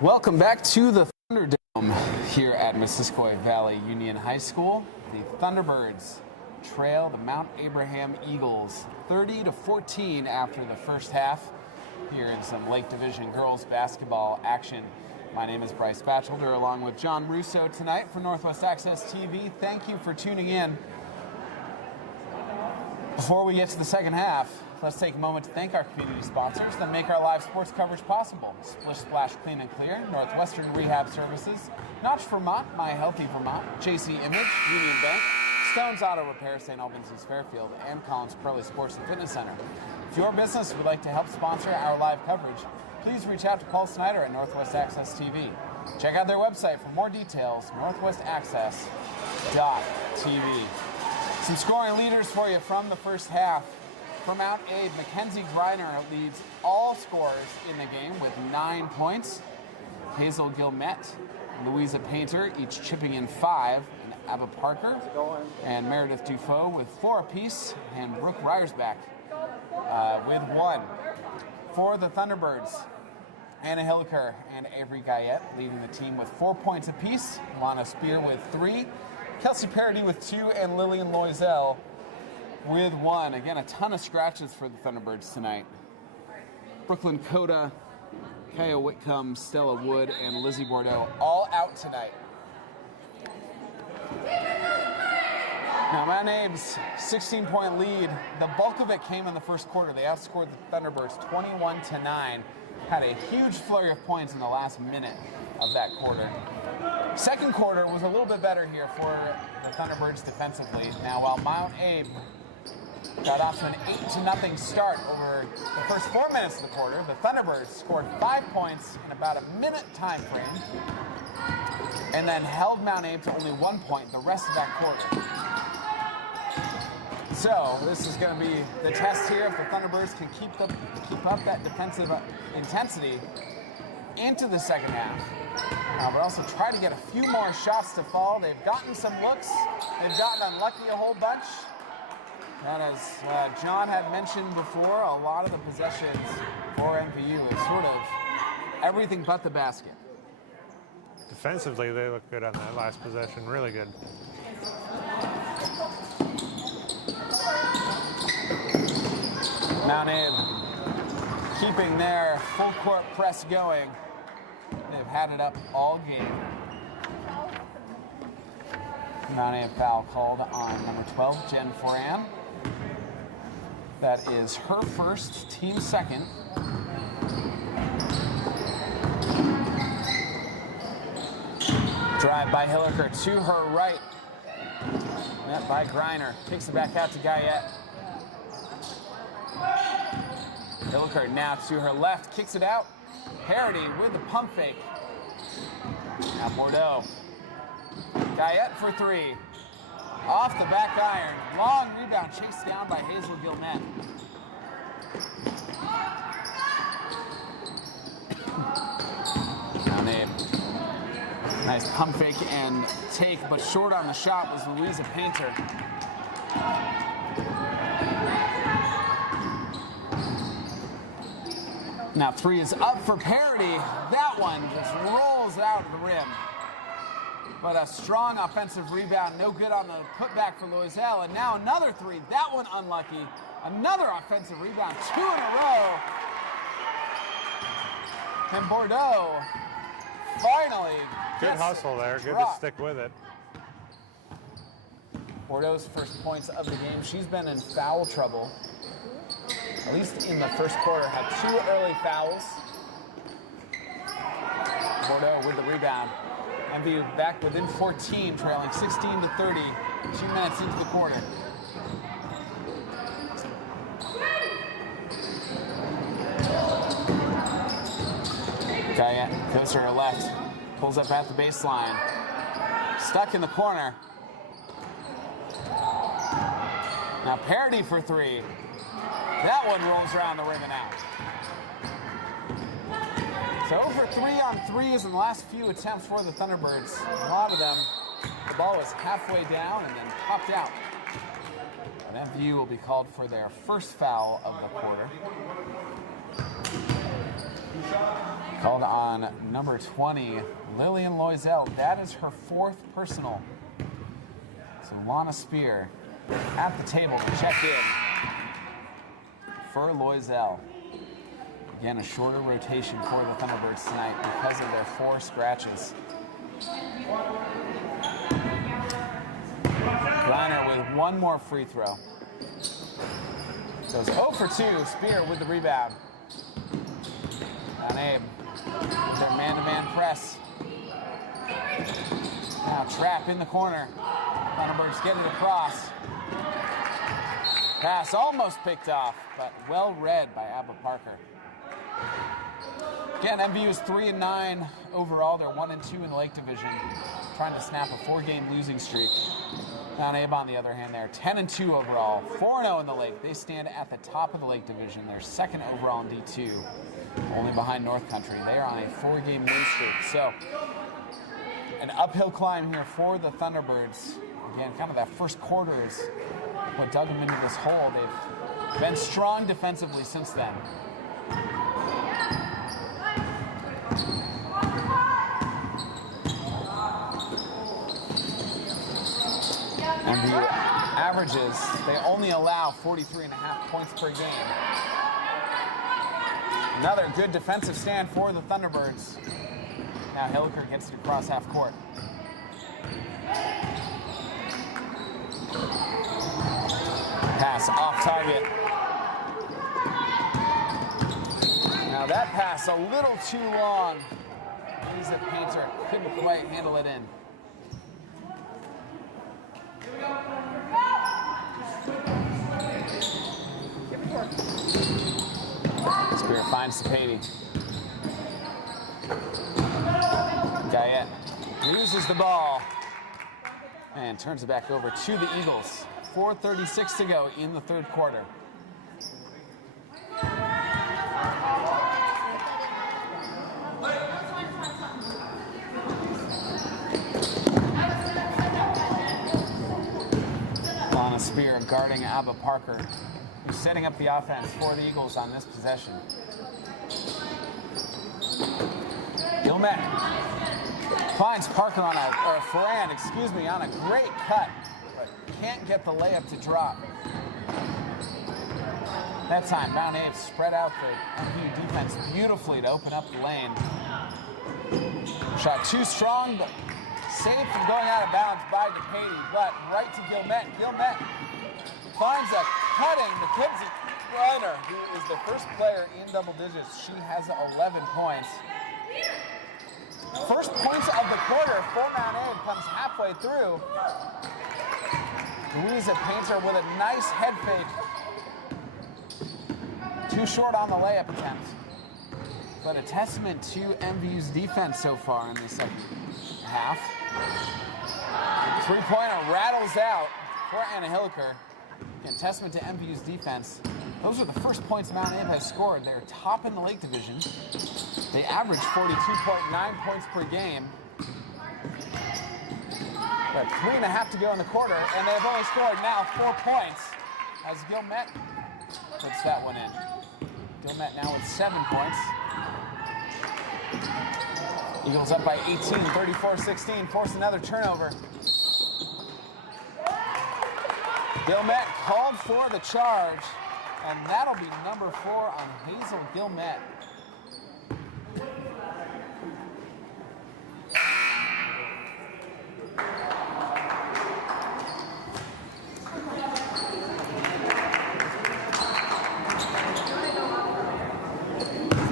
Welcome back to the Thunderdome here at Missisquoi Valley Union High School. The Thunderbirds trail the Mount Abraham Eagles 30-14 after the first half here in some Lake Division girls basketball action. My name is Bryce Batchelder along with John Russo tonight for Northwest Access TV. Thank you for tuning in. Before we get to the second half, let's take a moment to thank our community sponsors that make our live sports coverage possible. Splish Splash Clean and Clear, Northwestern Rehab Services, Notch Vermont, My Healthy Vermont, JC Image, Union Bank, Stone's Auto Repair, St. Albans East Fairfield, and Collins Pearly Sports and Fitness Center. If your business would like to help sponsor our live coverage, please reach out to Paul Snyder at Northwest Access TV. Check out their website for more details, northwestaccess.tv. Some scoring leaders for you from the first half. For Mount Abe, Mackenzie Greiner leads all scorers in the game with 9 points. Hazel Gilmet, Louisa Painter, each chipping in 5. And Abba Parker and Meredith Dufault with 4 apiece. And Brooke Ryersback with 1. For the Thunderbirds, Anna Hilliker and Avery Guyette leading the team with 4 points apiece. Lana Spear with 3. Kelsey Parody with 2. And Lillian Loisel with 1. Again, a ton of scratches for the Thunderbirds tonight. Brooklyn Coda, Kaya Whitcomb, Stella Wood, and Lizzie Bordeaux all out tonight. Now, Mount Abe's 16-point lead, the bulk of it came in the first quarter. They outscored the Thunderbirds 21-9. Had a huge flurry of points in the last minute of that quarter. Second quarter was a little bit better here for the Thunderbirds defensively. Now, while Mount Abe got off to an 8-0 start over the first 4 minutes of the quarter, the Thunderbirds scored 5 points in about a minute time frame and then held Mount Abe to only 1 point the rest of that quarter. So this is going to be the test here if the Thunderbirds can keep up that defensive intensity into the second half. But also try to get a few more shots to fall. They've gotten some looks. They've gotten unlucky a whole bunch. And as John had mentioned before, a lot of the possessions for MVU is sort of everything but the basket. Defensively, they look good on that last possession. Really good. Mount Abe keeping their full court press going. They've had it up all game. Mount Abe foul called on number 12, Jen Foran. That is her first, team second. Drive by Hilliker to her right. Met by Greiner. Kicks it back out to Guyette. Hilliker now to her left. Kicks it out. Parody with the pump fake. Now Bordeaux. Guyette for 3. Off the back iron. Long rebound chased down by Hazel Gilmet. Mount Abe. Nice pump fake and take, but short on the shot was Louisa Painter. Now 3 is up for Parody. That one just rolls out of the rim. But a strong offensive rebound, no good on the putback for Loisel. And now another 3, that one unlucky. Another offensive rebound, 2 in a row. And Bordeaux finally Good hustle there, good to stick with it. Bordeaux's first points of the game. She's been in foul trouble, at least in the first quarter. Had 2 early fouls. Bordeaux with the rebound. MVU back within 14, trailing 16-30, 2 minutes into the quarter. Guyette goes to her left, pulls up at the baseline. Stuck in the corner. Now Parody for 3. That one rolls around the rim and out. So over 3 on 3s in the last few attempts for the Thunderbirds. A lot of them, the ball was halfway down and then popped out. And MVU will be called for their first foul of the quarter. Called on number 20, Lillian Loisel. That is her 4th personal. So Lana Spear at the table to check in for Loisel. Again, a shorter rotation for the Thunderbirds tonight because of their 4 scratches. Griner with 1 more free throw. Goes 0 for 2. Spear with the rebound. Down Abe with their man-to-man press. Now trap in the corner. Thunderbirds get it across. Pass almost picked off, but well read by Abba Parker. Again, MVU is 3-9 overall. They're 1-2 in the Lake Division, trying to snap a 4-game losing streak. Mount Abe, on the other hand, they're 10-2 overall, 4-0 in the Lake. They stand at the top of the Lake Division. They're 2nd overall in D2, only behind North Country. They are on a 4-game win streak. So, an uphill climb here for the Thunderbirds. Again, kind of that first quarter is what dug them into this hole. They've been strong defensively since then. MVU averages, they only allow 43.5 points per game. Another good defensive stand for the Thunderbirds. Now Hilliker gets it across half court. Pass off target. Now that pass a little too long. Lisa Painter couldn't quite handle it in. Spear finds Sapedi. Guyette loses the ball and turns it back over to the Eagles. 4:36 to go in the 3rd quarter. Lana Spear guarding Abba Parker, who's setting up the offense for the Eagles on this possession. Gilmet finds Parker on Ferrand, on a great cut, but can't get the layup to drop. That time, Mount Abe spread out the MVU defense beautifully to open up the lane. Shot too strong, but saved from going out of bounds by DePady, but right to Gilmet. Gilmet finds a cutting Mackenzie Griner, who is the first player in double digits. She has 11 points. First points of the quarter for Mount Abe comes halfway through. Louisa Painter with a nice head fake. Too short on the layup attempt. But a testament to MVU's defense so far in the second half. 3-pointer rattles out for Anna Hilliker. Again, testament to MVU's defense. Those are the first points Mount Abe has scored. They're top in the Lake Division. They average 42.9 points per game. But 3.5 to go in the quarter, and they've only scored now 4 points as Gilmet puts that one in. Gilmet now with 7 points. Eagles up by 18, 34-16, force another turnover. Gilmet called for the charge, and that'll be number 4 on Hazel Gilmet.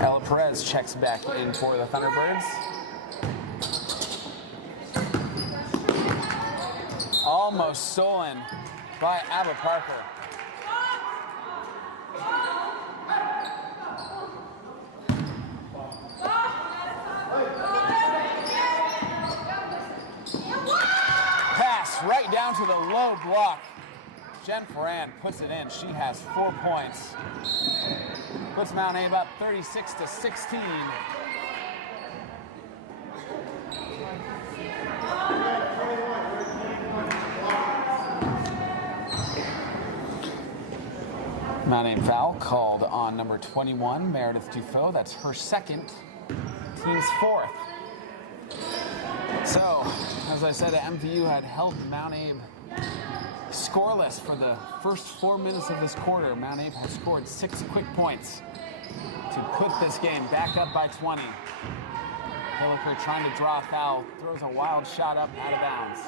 Ella Perez checks back in for the Thunderbirds. Almost stolen by Abba Parker. Pass right down to the low block. Jen Ferrand puts it in. She has 4 points. Puts Mount Abe up 36-16. Mount Abe foul called on number 21, Meredith Dufault. That's her second. team's 4th. So, as I said, MVU had held Mount Abe scoreless for the first 4 minutes of this quarter. Mount Abe has scored 6 quick points to put this game back up by 20. Hilliker trying to draw a foul, throws a wild shot up out of bounds.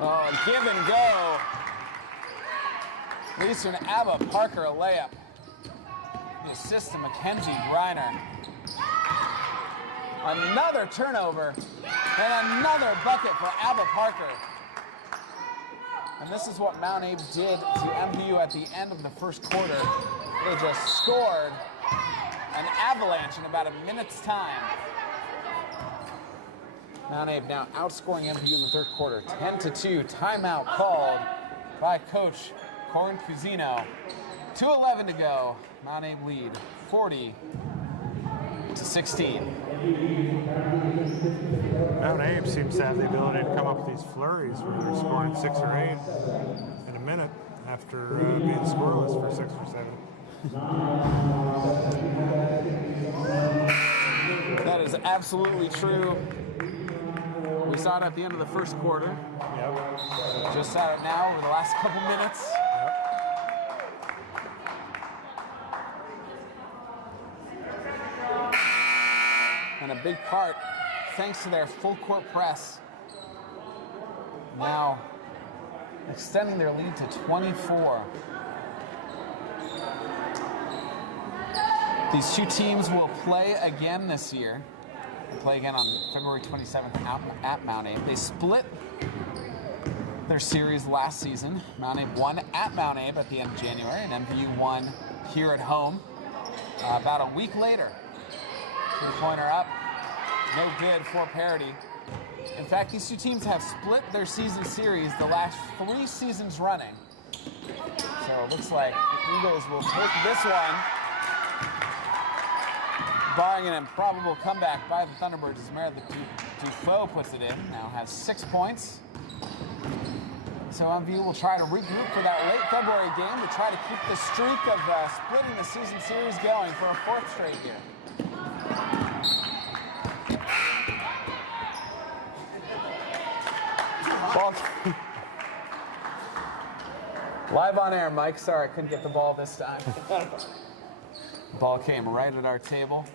Oh, give and go. Leads to an Abba Parker layup. The assist to Mackenzie Griner. Another turnover and another bucket for Abba Parker. And this is what Mount Abe did to MVU at the end of the first quarter. They just scored an avalanche in about a minute's time. Mount Abe now outscoring MVU in the third quarter, 10-2. Timeout called by Coach Corin Cusino. 2:11 to go. Mount Abe lead, 40-16. Mount Abe seems to have the ability to come up with these flurries where they're scoring 6 or 8 in a minute after being scoreless for 6 or 7. That is absolutely true. We saw it at the end of the first quarter. Yep. Just saw it now over the last couple minutes. And a big part, thanks to their full court press, now extending their lead to 24. These two teams will play again this year. They play again on February 27th at Mount Abe. They split their series last season. Mount Abe won at Mount Abe at the end of January, and MVU won here at home about a week later. Three-pointer up, no good for parity. In fact, these two teams have split their season series the last 3 seasons running. So it looks like the Eagles will take this one, barring an improbable comeback by the Thunderbirds as Meredith Dufault puts it in. Now has 6 points. So MVU will try to regroup for that late February game to try to keep the streak of splitting the season series going for a 4th straight year. Ball. Live on air, Mike. Sorry, I couldn't get the ball this time. Ball came right at our table.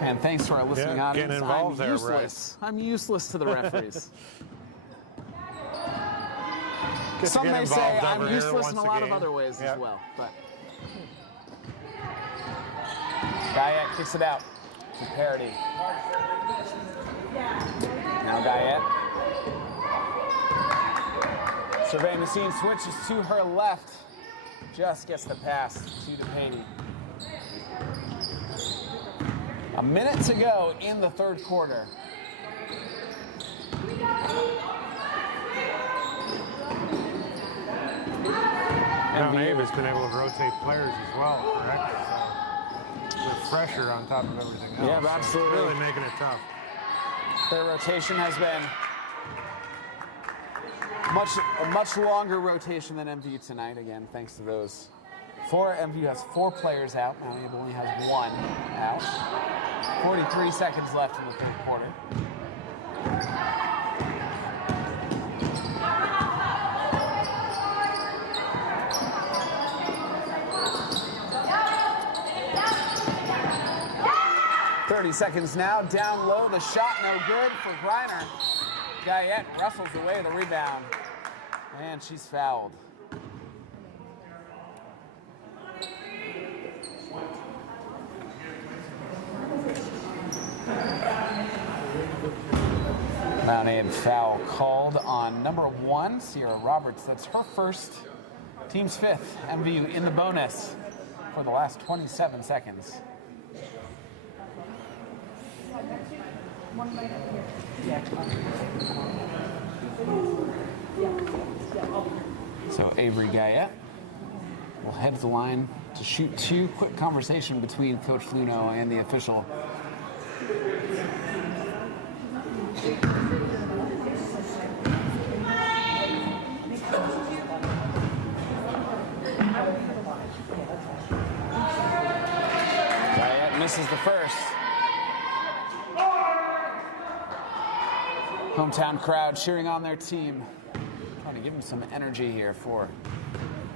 And thanks to our listening audience. Getting involved I'm there, useless. I'm useless to the referees. Get Some may say involved I'm over here useless in a once lot of game. other ways Yep. as well. But Guyette kicks it out to parity. Now Guyette. Surveying the scene, switches to her left. Just gets the pass to DePatie. A minute to go in the third quarter. Mount Abe has been able to rotate players as well, correct? So, with pressure on top of everything else. Yeah, absolutely. So really making it tough. Their rotation has been a much longer rotation than MVU tonight. Again, thanks to those. MVU has 4 players out. Mount Abe only has 1 out. 43 seconds left in the third quarter. Seconds now, down low, the shot no good for Griner. Guyette wrestles away the rebound, and she's fouled. Mount Abe foul called on number 1, Sierra Roberts. That's her first, team's 5th. MVU in the bonus for the last 27 seconds. So Avery Guyette will head to the line to shoot two. Quick conversation between Coach Luno and the official. Guyette misses the first. Hometown crowd cheering on their team. Trying to give them some energy here for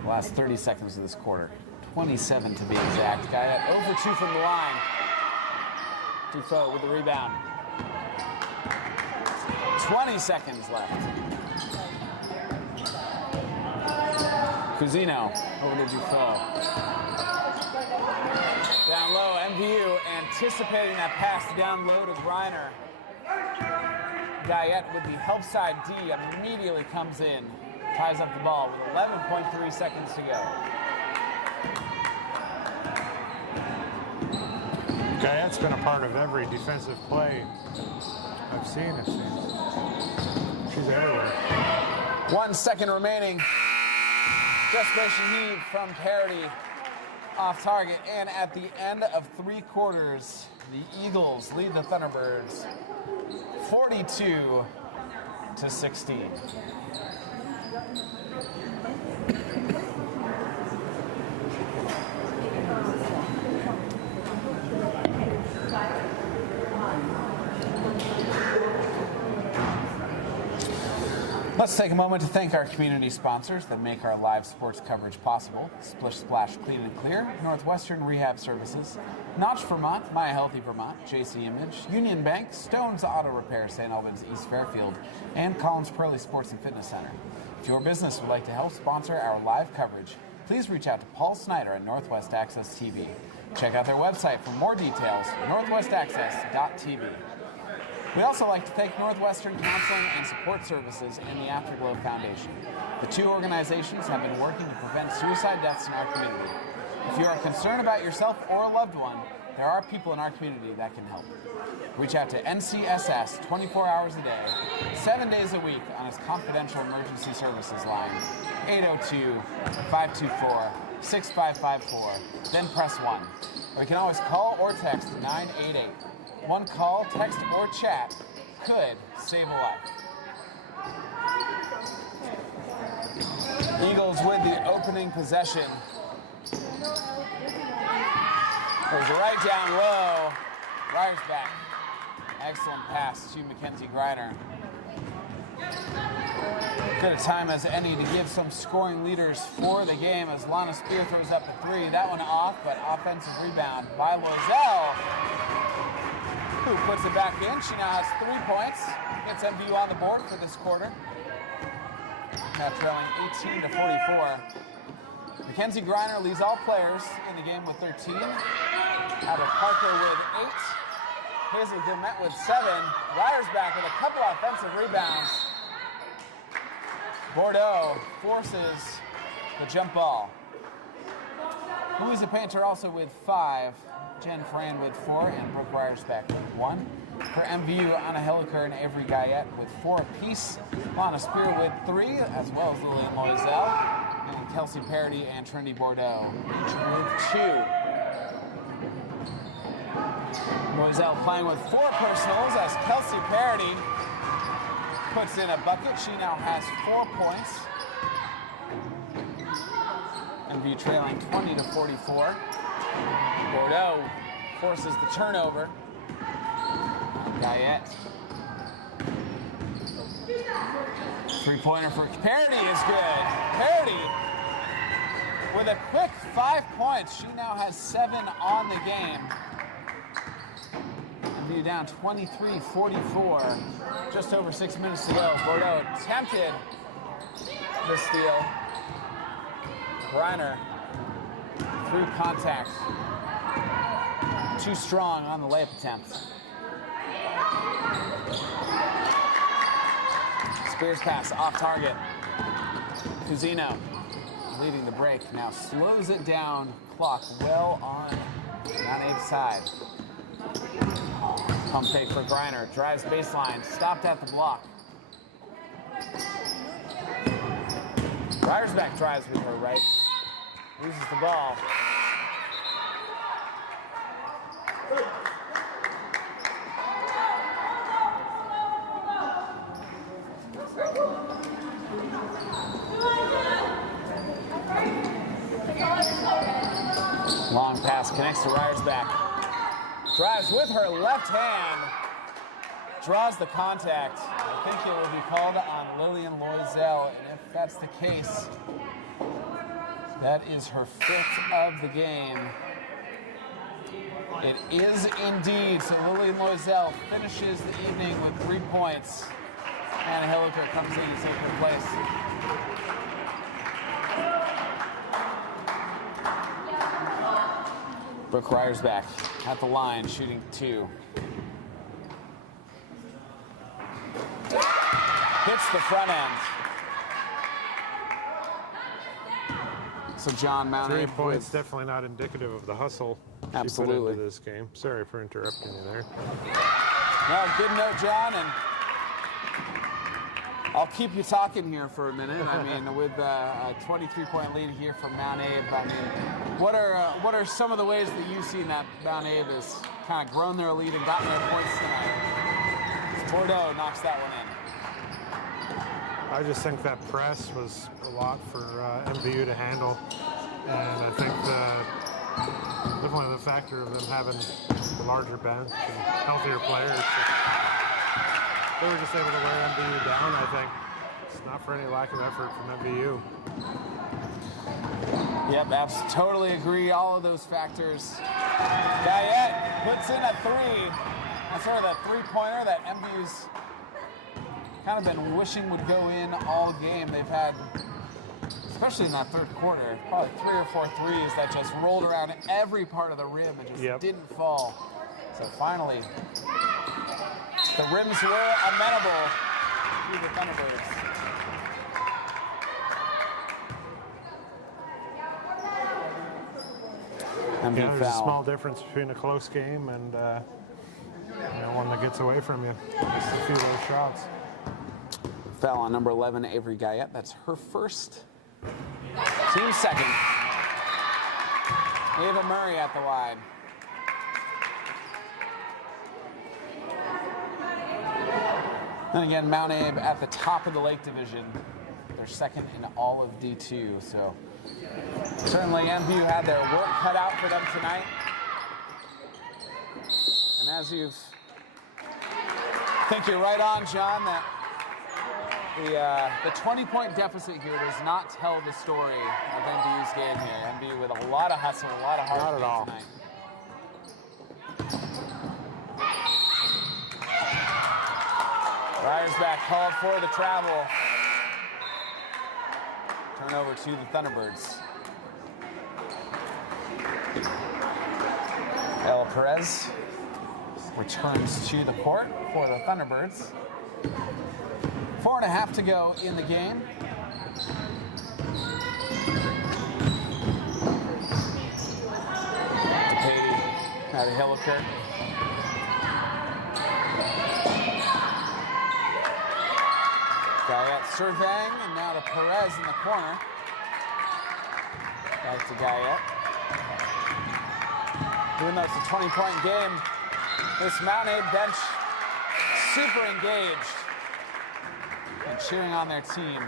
the last 30 seconds of this quarter. 27 to be exact. Guyette 0 for 2 from the line. Dufault with the rebound. 20 seconds left. Cusino over to Dufault. Down low, MVU anticipating that pass down low to Griner. Guyette with the help side D immediately comes in, ties up the ball with 11.3 seconds to go. Guyette's been a part of every defensive play I've seen, it seems. She's everywhere. 1 second remaining. Desperation heave from Parity off target. And at the end of 3 quarters, the Eagles lead the Thunderbirds 42 to 16. Let's take a moment to thank our community sponsors that make our live sports coverage possible. Splish Splash Clean and Clear, Northwestern Rehab Services, Notch Vermont, My Healthy Vermont, JC Image, Union Bank, Stone's Auto Repair, St. Albans, East Fairfield, and Collins Pearly Sports and Fitness Center. If your business would like to help sponsor our live coverage, please reach out to Paul Snyder at Northwest Access TV. Check out their website for more details, northwestaccess.tv. We'd also like to thank Northwestern Counseling and Support Services and the Afterglow Foundation. The two organizations have been working to prevent suicide deaths in our community. If you are concerned about yourself or a loved one, there are people in our community that can help. Reach out to NCSS 24 hours a day, 7 days a week on its confidential emergency services line, 802-524-6554, then press 1. Or you can always call or text 988. One call, text, or chat could save a life. Eagles with the opening possession. Goes right down low. Ryer's back. Excellent pass to Mackenzie Griner. Good a time as any to give some scoring leaders for the game as Lana Spear throws up a 3. That one off, but offensive rebound by Loiselle, who puts it back in. She now has 3 points. Gets MVU on the board for this quarter. Now trailing 18 to 44. Mackenzie Griner leads all players in the game with 13. Albert Parker with 8. Hazel Gilmet with 7. Ryer's back with a couple offensive rebounds. Bordeaux forces the jump ball. Louisa Painter also with 5. Jen Fran with 4, and Brooke Ryersbeck with 1. For MVU, Anna Hilliker and Avery Guyette with 4 apiece. Lana Spear with 3, as well as Lillian Loiselle. And Kelsey Parody and Trinity Bordeaux each with 2. Loiselle playing with 4 personals as Kelsey Parody puts in a bucket. She now has 4 points. MVU trailing 20 to 44. Bordeaux forces the turnover. Guyette. 3-pointer for Parody is good. Parody with a quick 5 points. She now has 7 on the game. MVU down 23-44. Just over 6 minutes to go. Bordeaux attempted the steal. Griner through contact. Too strong on the layup attempt. Spears pass off target. Cusino leading the break. Now slows it down. Clock well on Abe's side. Pump fake for Griner. Drives baseline. Stopped at the block. Ryersbeck drives with her right. Loses the ball. Long pass connects to Ryersback. Drives with her left hand. Draws the contact. I think it will be called on Lillian Loisel. And if that's the case, that is her 5th of the game. It is indeed. So Lillian Loisel finishes the evening with 3 points. Anna Hilliker comes in to take her place. Brooke Ryersback at the line, shooting 2. Hits the front end. So John, Mount 3 A points, definitely not indicative of the hustle Absolutely. she put into this game. Sorry for interrupting you there. No, good note, John, and I'll keep you talking here for a minute. I mean, with a 23-point lead here from Mount Abe, I mean, what are some of the ways that you've seen that Mount Abe has kind of grown their lead and gotten their points tonight? Bordeaux knocks that one in. I just think that press was a lot for MVU to handle, and I think definitely the factor of them having a larger bench and healthier players. They were just able to wear MVU down, I think. It's not for any lack of effort from MVU. Yep, totally agree. All of those factors. Guyette puts in a 3. That's sort of that 3-pointer that MVU's kind of been wishing would go in all game. They've had, especially in that third quarter, probably 3 or 4 threes that just rolled around every part of the rim and just didn't fall. So finally, the rims were amenable to the Thunderbirds. Yeah, there's a small difference between a close game and one that gets away from you. Just a few of those shots. Foul on number 11, Avery Guyette. That's her first. Team second. Ava Murray at the line. Then again, Mount Abe at the top of the Lake Division. They're second in all of D2. So certainly MVU had their work cut out for them tonight. And as I think you're right on, John, that the 20-point deficit here does not tell the story of MVU's game here. MVU with a lot of hustle, a lot of hard work tonight. Ryersback called for the travel. Turnover to the Thunderbirds. Ella Perez returns to the court for the Thunderbirds. 4.5 to go in the game. DePady out of Hilliker. Guyette surveying, and now to Perez in the corner. Back to Guyette. Even though it's a 20-point game, this Mount Abe bench super engaged and cheering on their team.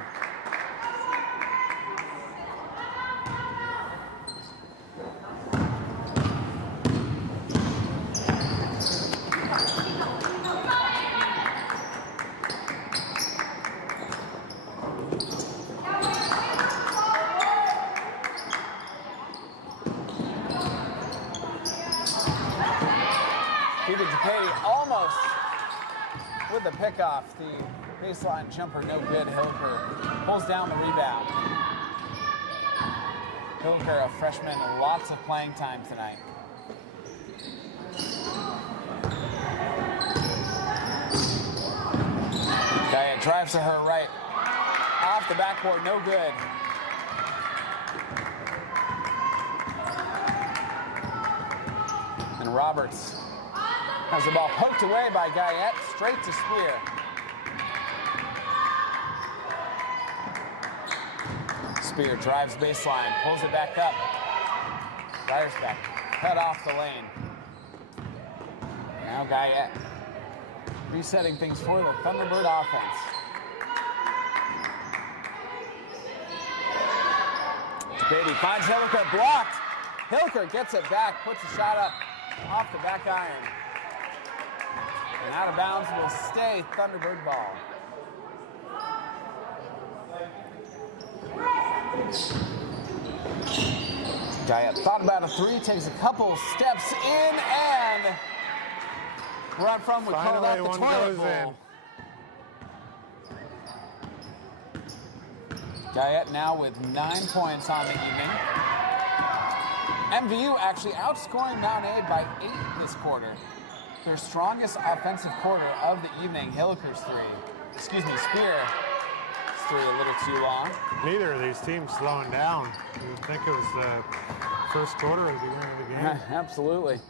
Almost with the pickoff, the baseline jumper no good. Hilliker pulls down the rebound. Hilliker, a freshman, lots of playing time tonight. Guyette drives to her right. Off the backboard, no good. And Roberts has the ball poked away by Guyette, straight to Spear. Spear drives baseline, pulls it back up. Ryersback cut off the lane. Now Guyette resetting things for the Thunderbird offense. Beatty finds Hilliker, blocked. Hilliker gets it back, puts a shot up off the back iron. And out of bounds will stay Thunderbird ball. Guyette thought about a three, takes a couple steps in, and run from would call that the toilet bowl. Guyette now with 9 points on the evening. MVU actually outscoring Mount Aid by 8 this quarter. Their strongest offensive quarter of the evening. Hilliker's Spear's three a little too long. Neither of these teams slowing down. You would think it was the first quarter or the beginning of the game. Absolutely.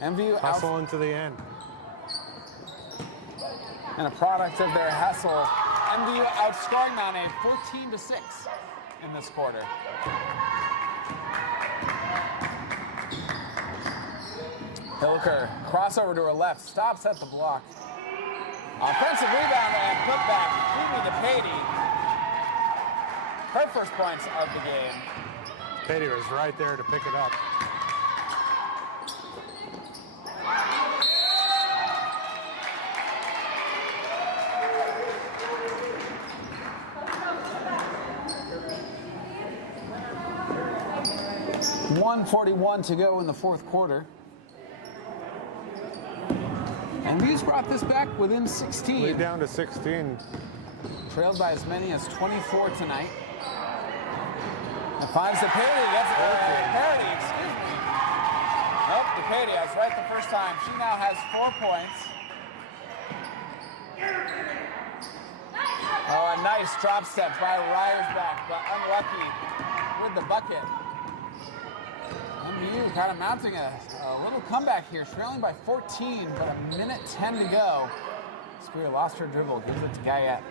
MVU hustle into the end. And a product of their hustle. MVU outscoring Mount Aid 14-6 in this quarter. Hilliker, crossover to her left, stops at the block. Offensive rebound and putback, Phoebe to Patey. Her first points of the game. Patey was right there to pick it up. .141 to go in the fourth quarter. And MVU's brought this back within 16. Lead down to 16. Trailed by as many as 24 tonight. And finds the Patey. Parity, excuse me. Nope, the Patey. I was right the first time. She now has 4 points. Oh, a nice drop step by Ryersback, but unlucky with the bucket. MVU kind of mounting a little comeback here, trailing by 14, but a minute 10 to go. Spear lost her dribble, gives it to Guyette.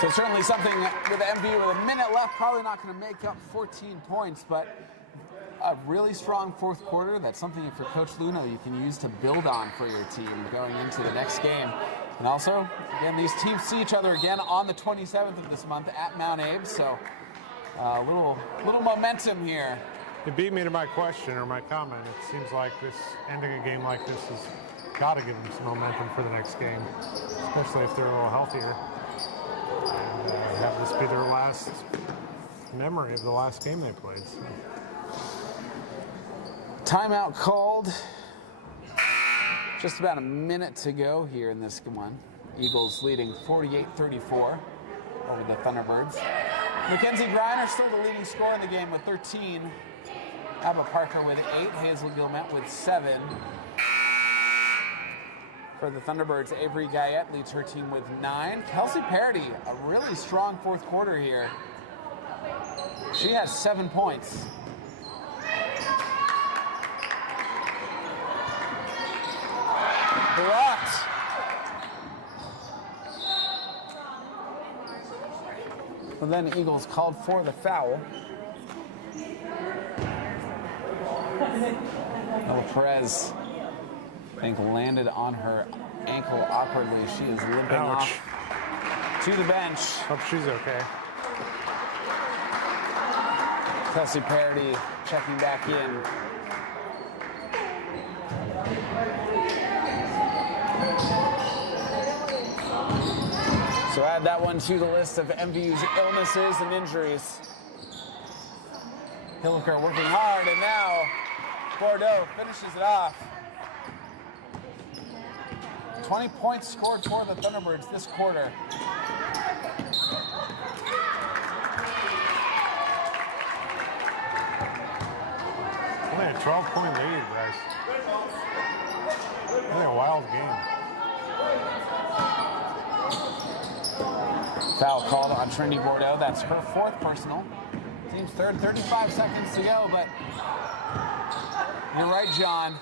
So certainly something with MVU with a minute left, probably not going to make up 14 points, but a really strong fourth quarter. That's something for Coach Luno you can use to build on for your team going into the next game. And also, again, these teams see each other again on the 27th of this month at Mount Abe, so a little momentum here. It beat me to my question or my comment. It seems like this ending a game like this has got to give them some momentum for the next game, especially if they're a little healthier. And have this be their last memory of the last game they played. So. Timeout called. Just about a minute to go here in this one. Eagles leading 48-34 over the Thunderbirds. Mackenzie Griner still the leading scorer in the game with 13. Abba Parker with 8. Hazel Gilmet with 7. For the Thunderbirds, Avery Guyette leads her team with 9. Kelsey Parity, a really strong fourth quarter here. She has 7 points. Blocked. But then Eagles called for the foul. Perez, I think, landed on her ankle awkwardly. She is limping off to the bench. Hope she's okay. Kelsey Parity checking back in. So add that one to the list of MVU's illnesses and injuries. Hilliker working hard, and now Bordeaux finishes it off. 20 points scored for the Thunderbirds this quarter. Only a 12-point lead, guys. Only a wild game. Foul called on Trinity Bordeaux. That's her 4th personal. Team's third, 35 seconds to go, but you're right, John.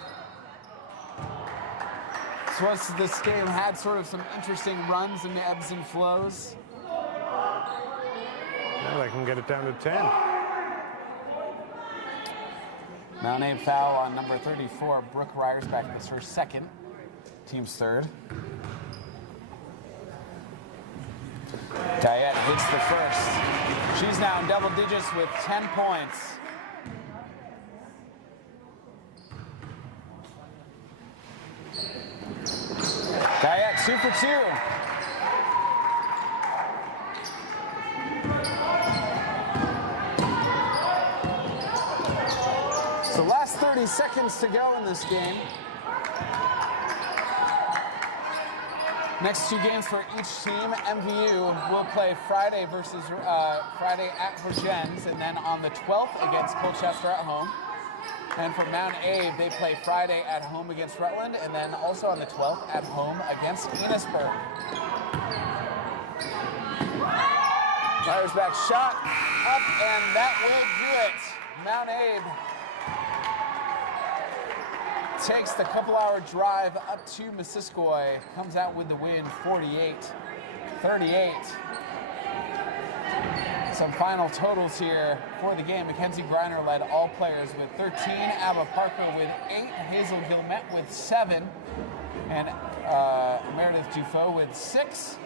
This game had sort of some interesting runs and ebbs and flows. Well, they can get it down to 10. Mount Abe foul on number 34, Brooke Ryersback. That's her second. Team's third. Guyette hits the first. She's now in double digits with 10 points. Guyette 2 for 2. So last 30 seconds to go in this game. Next 2 games for each team. MVU will play Friday at Virgins, and then on the 12th against Colchester at home. And for Mount Abe, they play Friday at home against Rutland, and then also on the 12th at home against Enosburg. Ryersback shot up, and that will do it. Mount Abe takes the couple-hour drive up to Missisquoi, comes out with the win 48-38. Some final totals here for the game. Mackenzie Griner led all players with 13, Abba Parker with 8, Hazel Gilmet with 7, and Meredith Dufault with 6.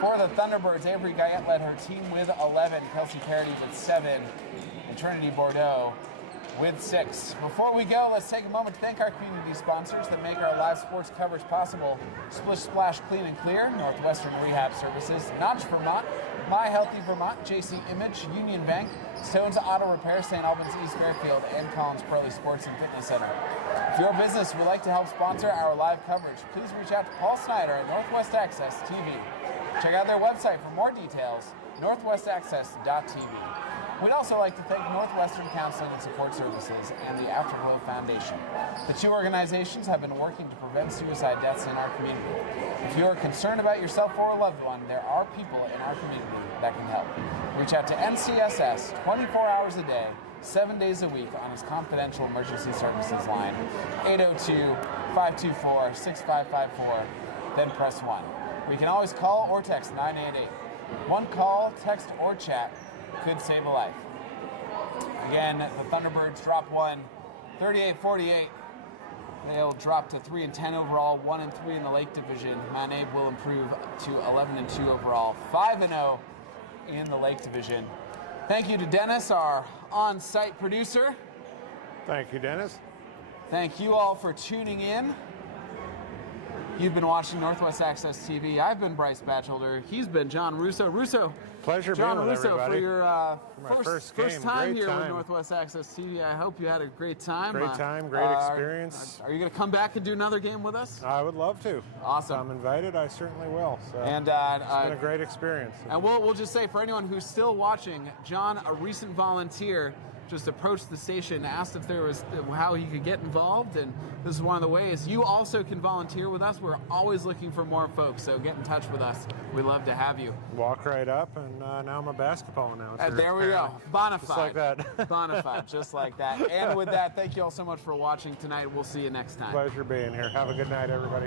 For the Thunderbirds, Avery Guyette led her team with 11, Kelsey Parody with 7, and Trinity Bordeaux with 6. Before we go, let's take a moment to thank our community sponsors that make our live sports coverage possible. Splish Splash Clean and Clear, Northwestern Rehab Services, Notch Vermont, My Healthy Vermont, JC Image, Union Bank, Stone's Auto Repair, St. Albans East Fairfield, and Collins Pearly Sports and Fitness Center. If your business would like to help sponsor our live coverage, please reach out to Paul Snyder at Northwest Access TV. Check out their website for more details, northwestaccess.tv. We'd also like to thank Northwestern Counseling and Support Services and the Afterglow Foundation. The 2 organizations have been working to prevent suicide deaths in our community. If you are concerned about yourself or a loved one, there are people in our community that can help. Reach out to NCSS 24 hours a day, 7 days a week on his confidential emergency services line, 802-524-6554, then press 1. We can always call or text 988. One call, text, or chat could save a life. Again, the Thunderbirds drop one, 38-48. They'll drop to 3-10 overall, 1-3 in the Lake Division. Mount Abe will improve to 11-2 overall, 5-0 in the Lake Division. Thank you to Dennis, our on-site producer. Thank you, Dennis. Thank you all for tuning in. You've been watching Northwest Access TV. I've been Bryce Batchelder. He's been John Russo. Pleasure being with For everybody. your first time great here time. with Northwest Access TV. I hope you had a great time. Great time, great experience. Are you going to come back and do another game with us? I would love to. Awesome. If I'm invited, I certainly will. So And it's been a great experience. And we'll just say, for anyone who's still watching, John, a recent volunteer, just approached the station, asked if there was how he could get involved, and this is one of the ways. You also can volunteer with us. We're always looking for more folks, so get in touch with us. We'd love to have you. Walk right up, and now I'm a basketball announcer. There we go. Bonafide. Just like that. Bonafide, just like that. And with that, thank you all so much for watching tonight. We'll see you next time. Pleasure being here. Have a good night, everybody.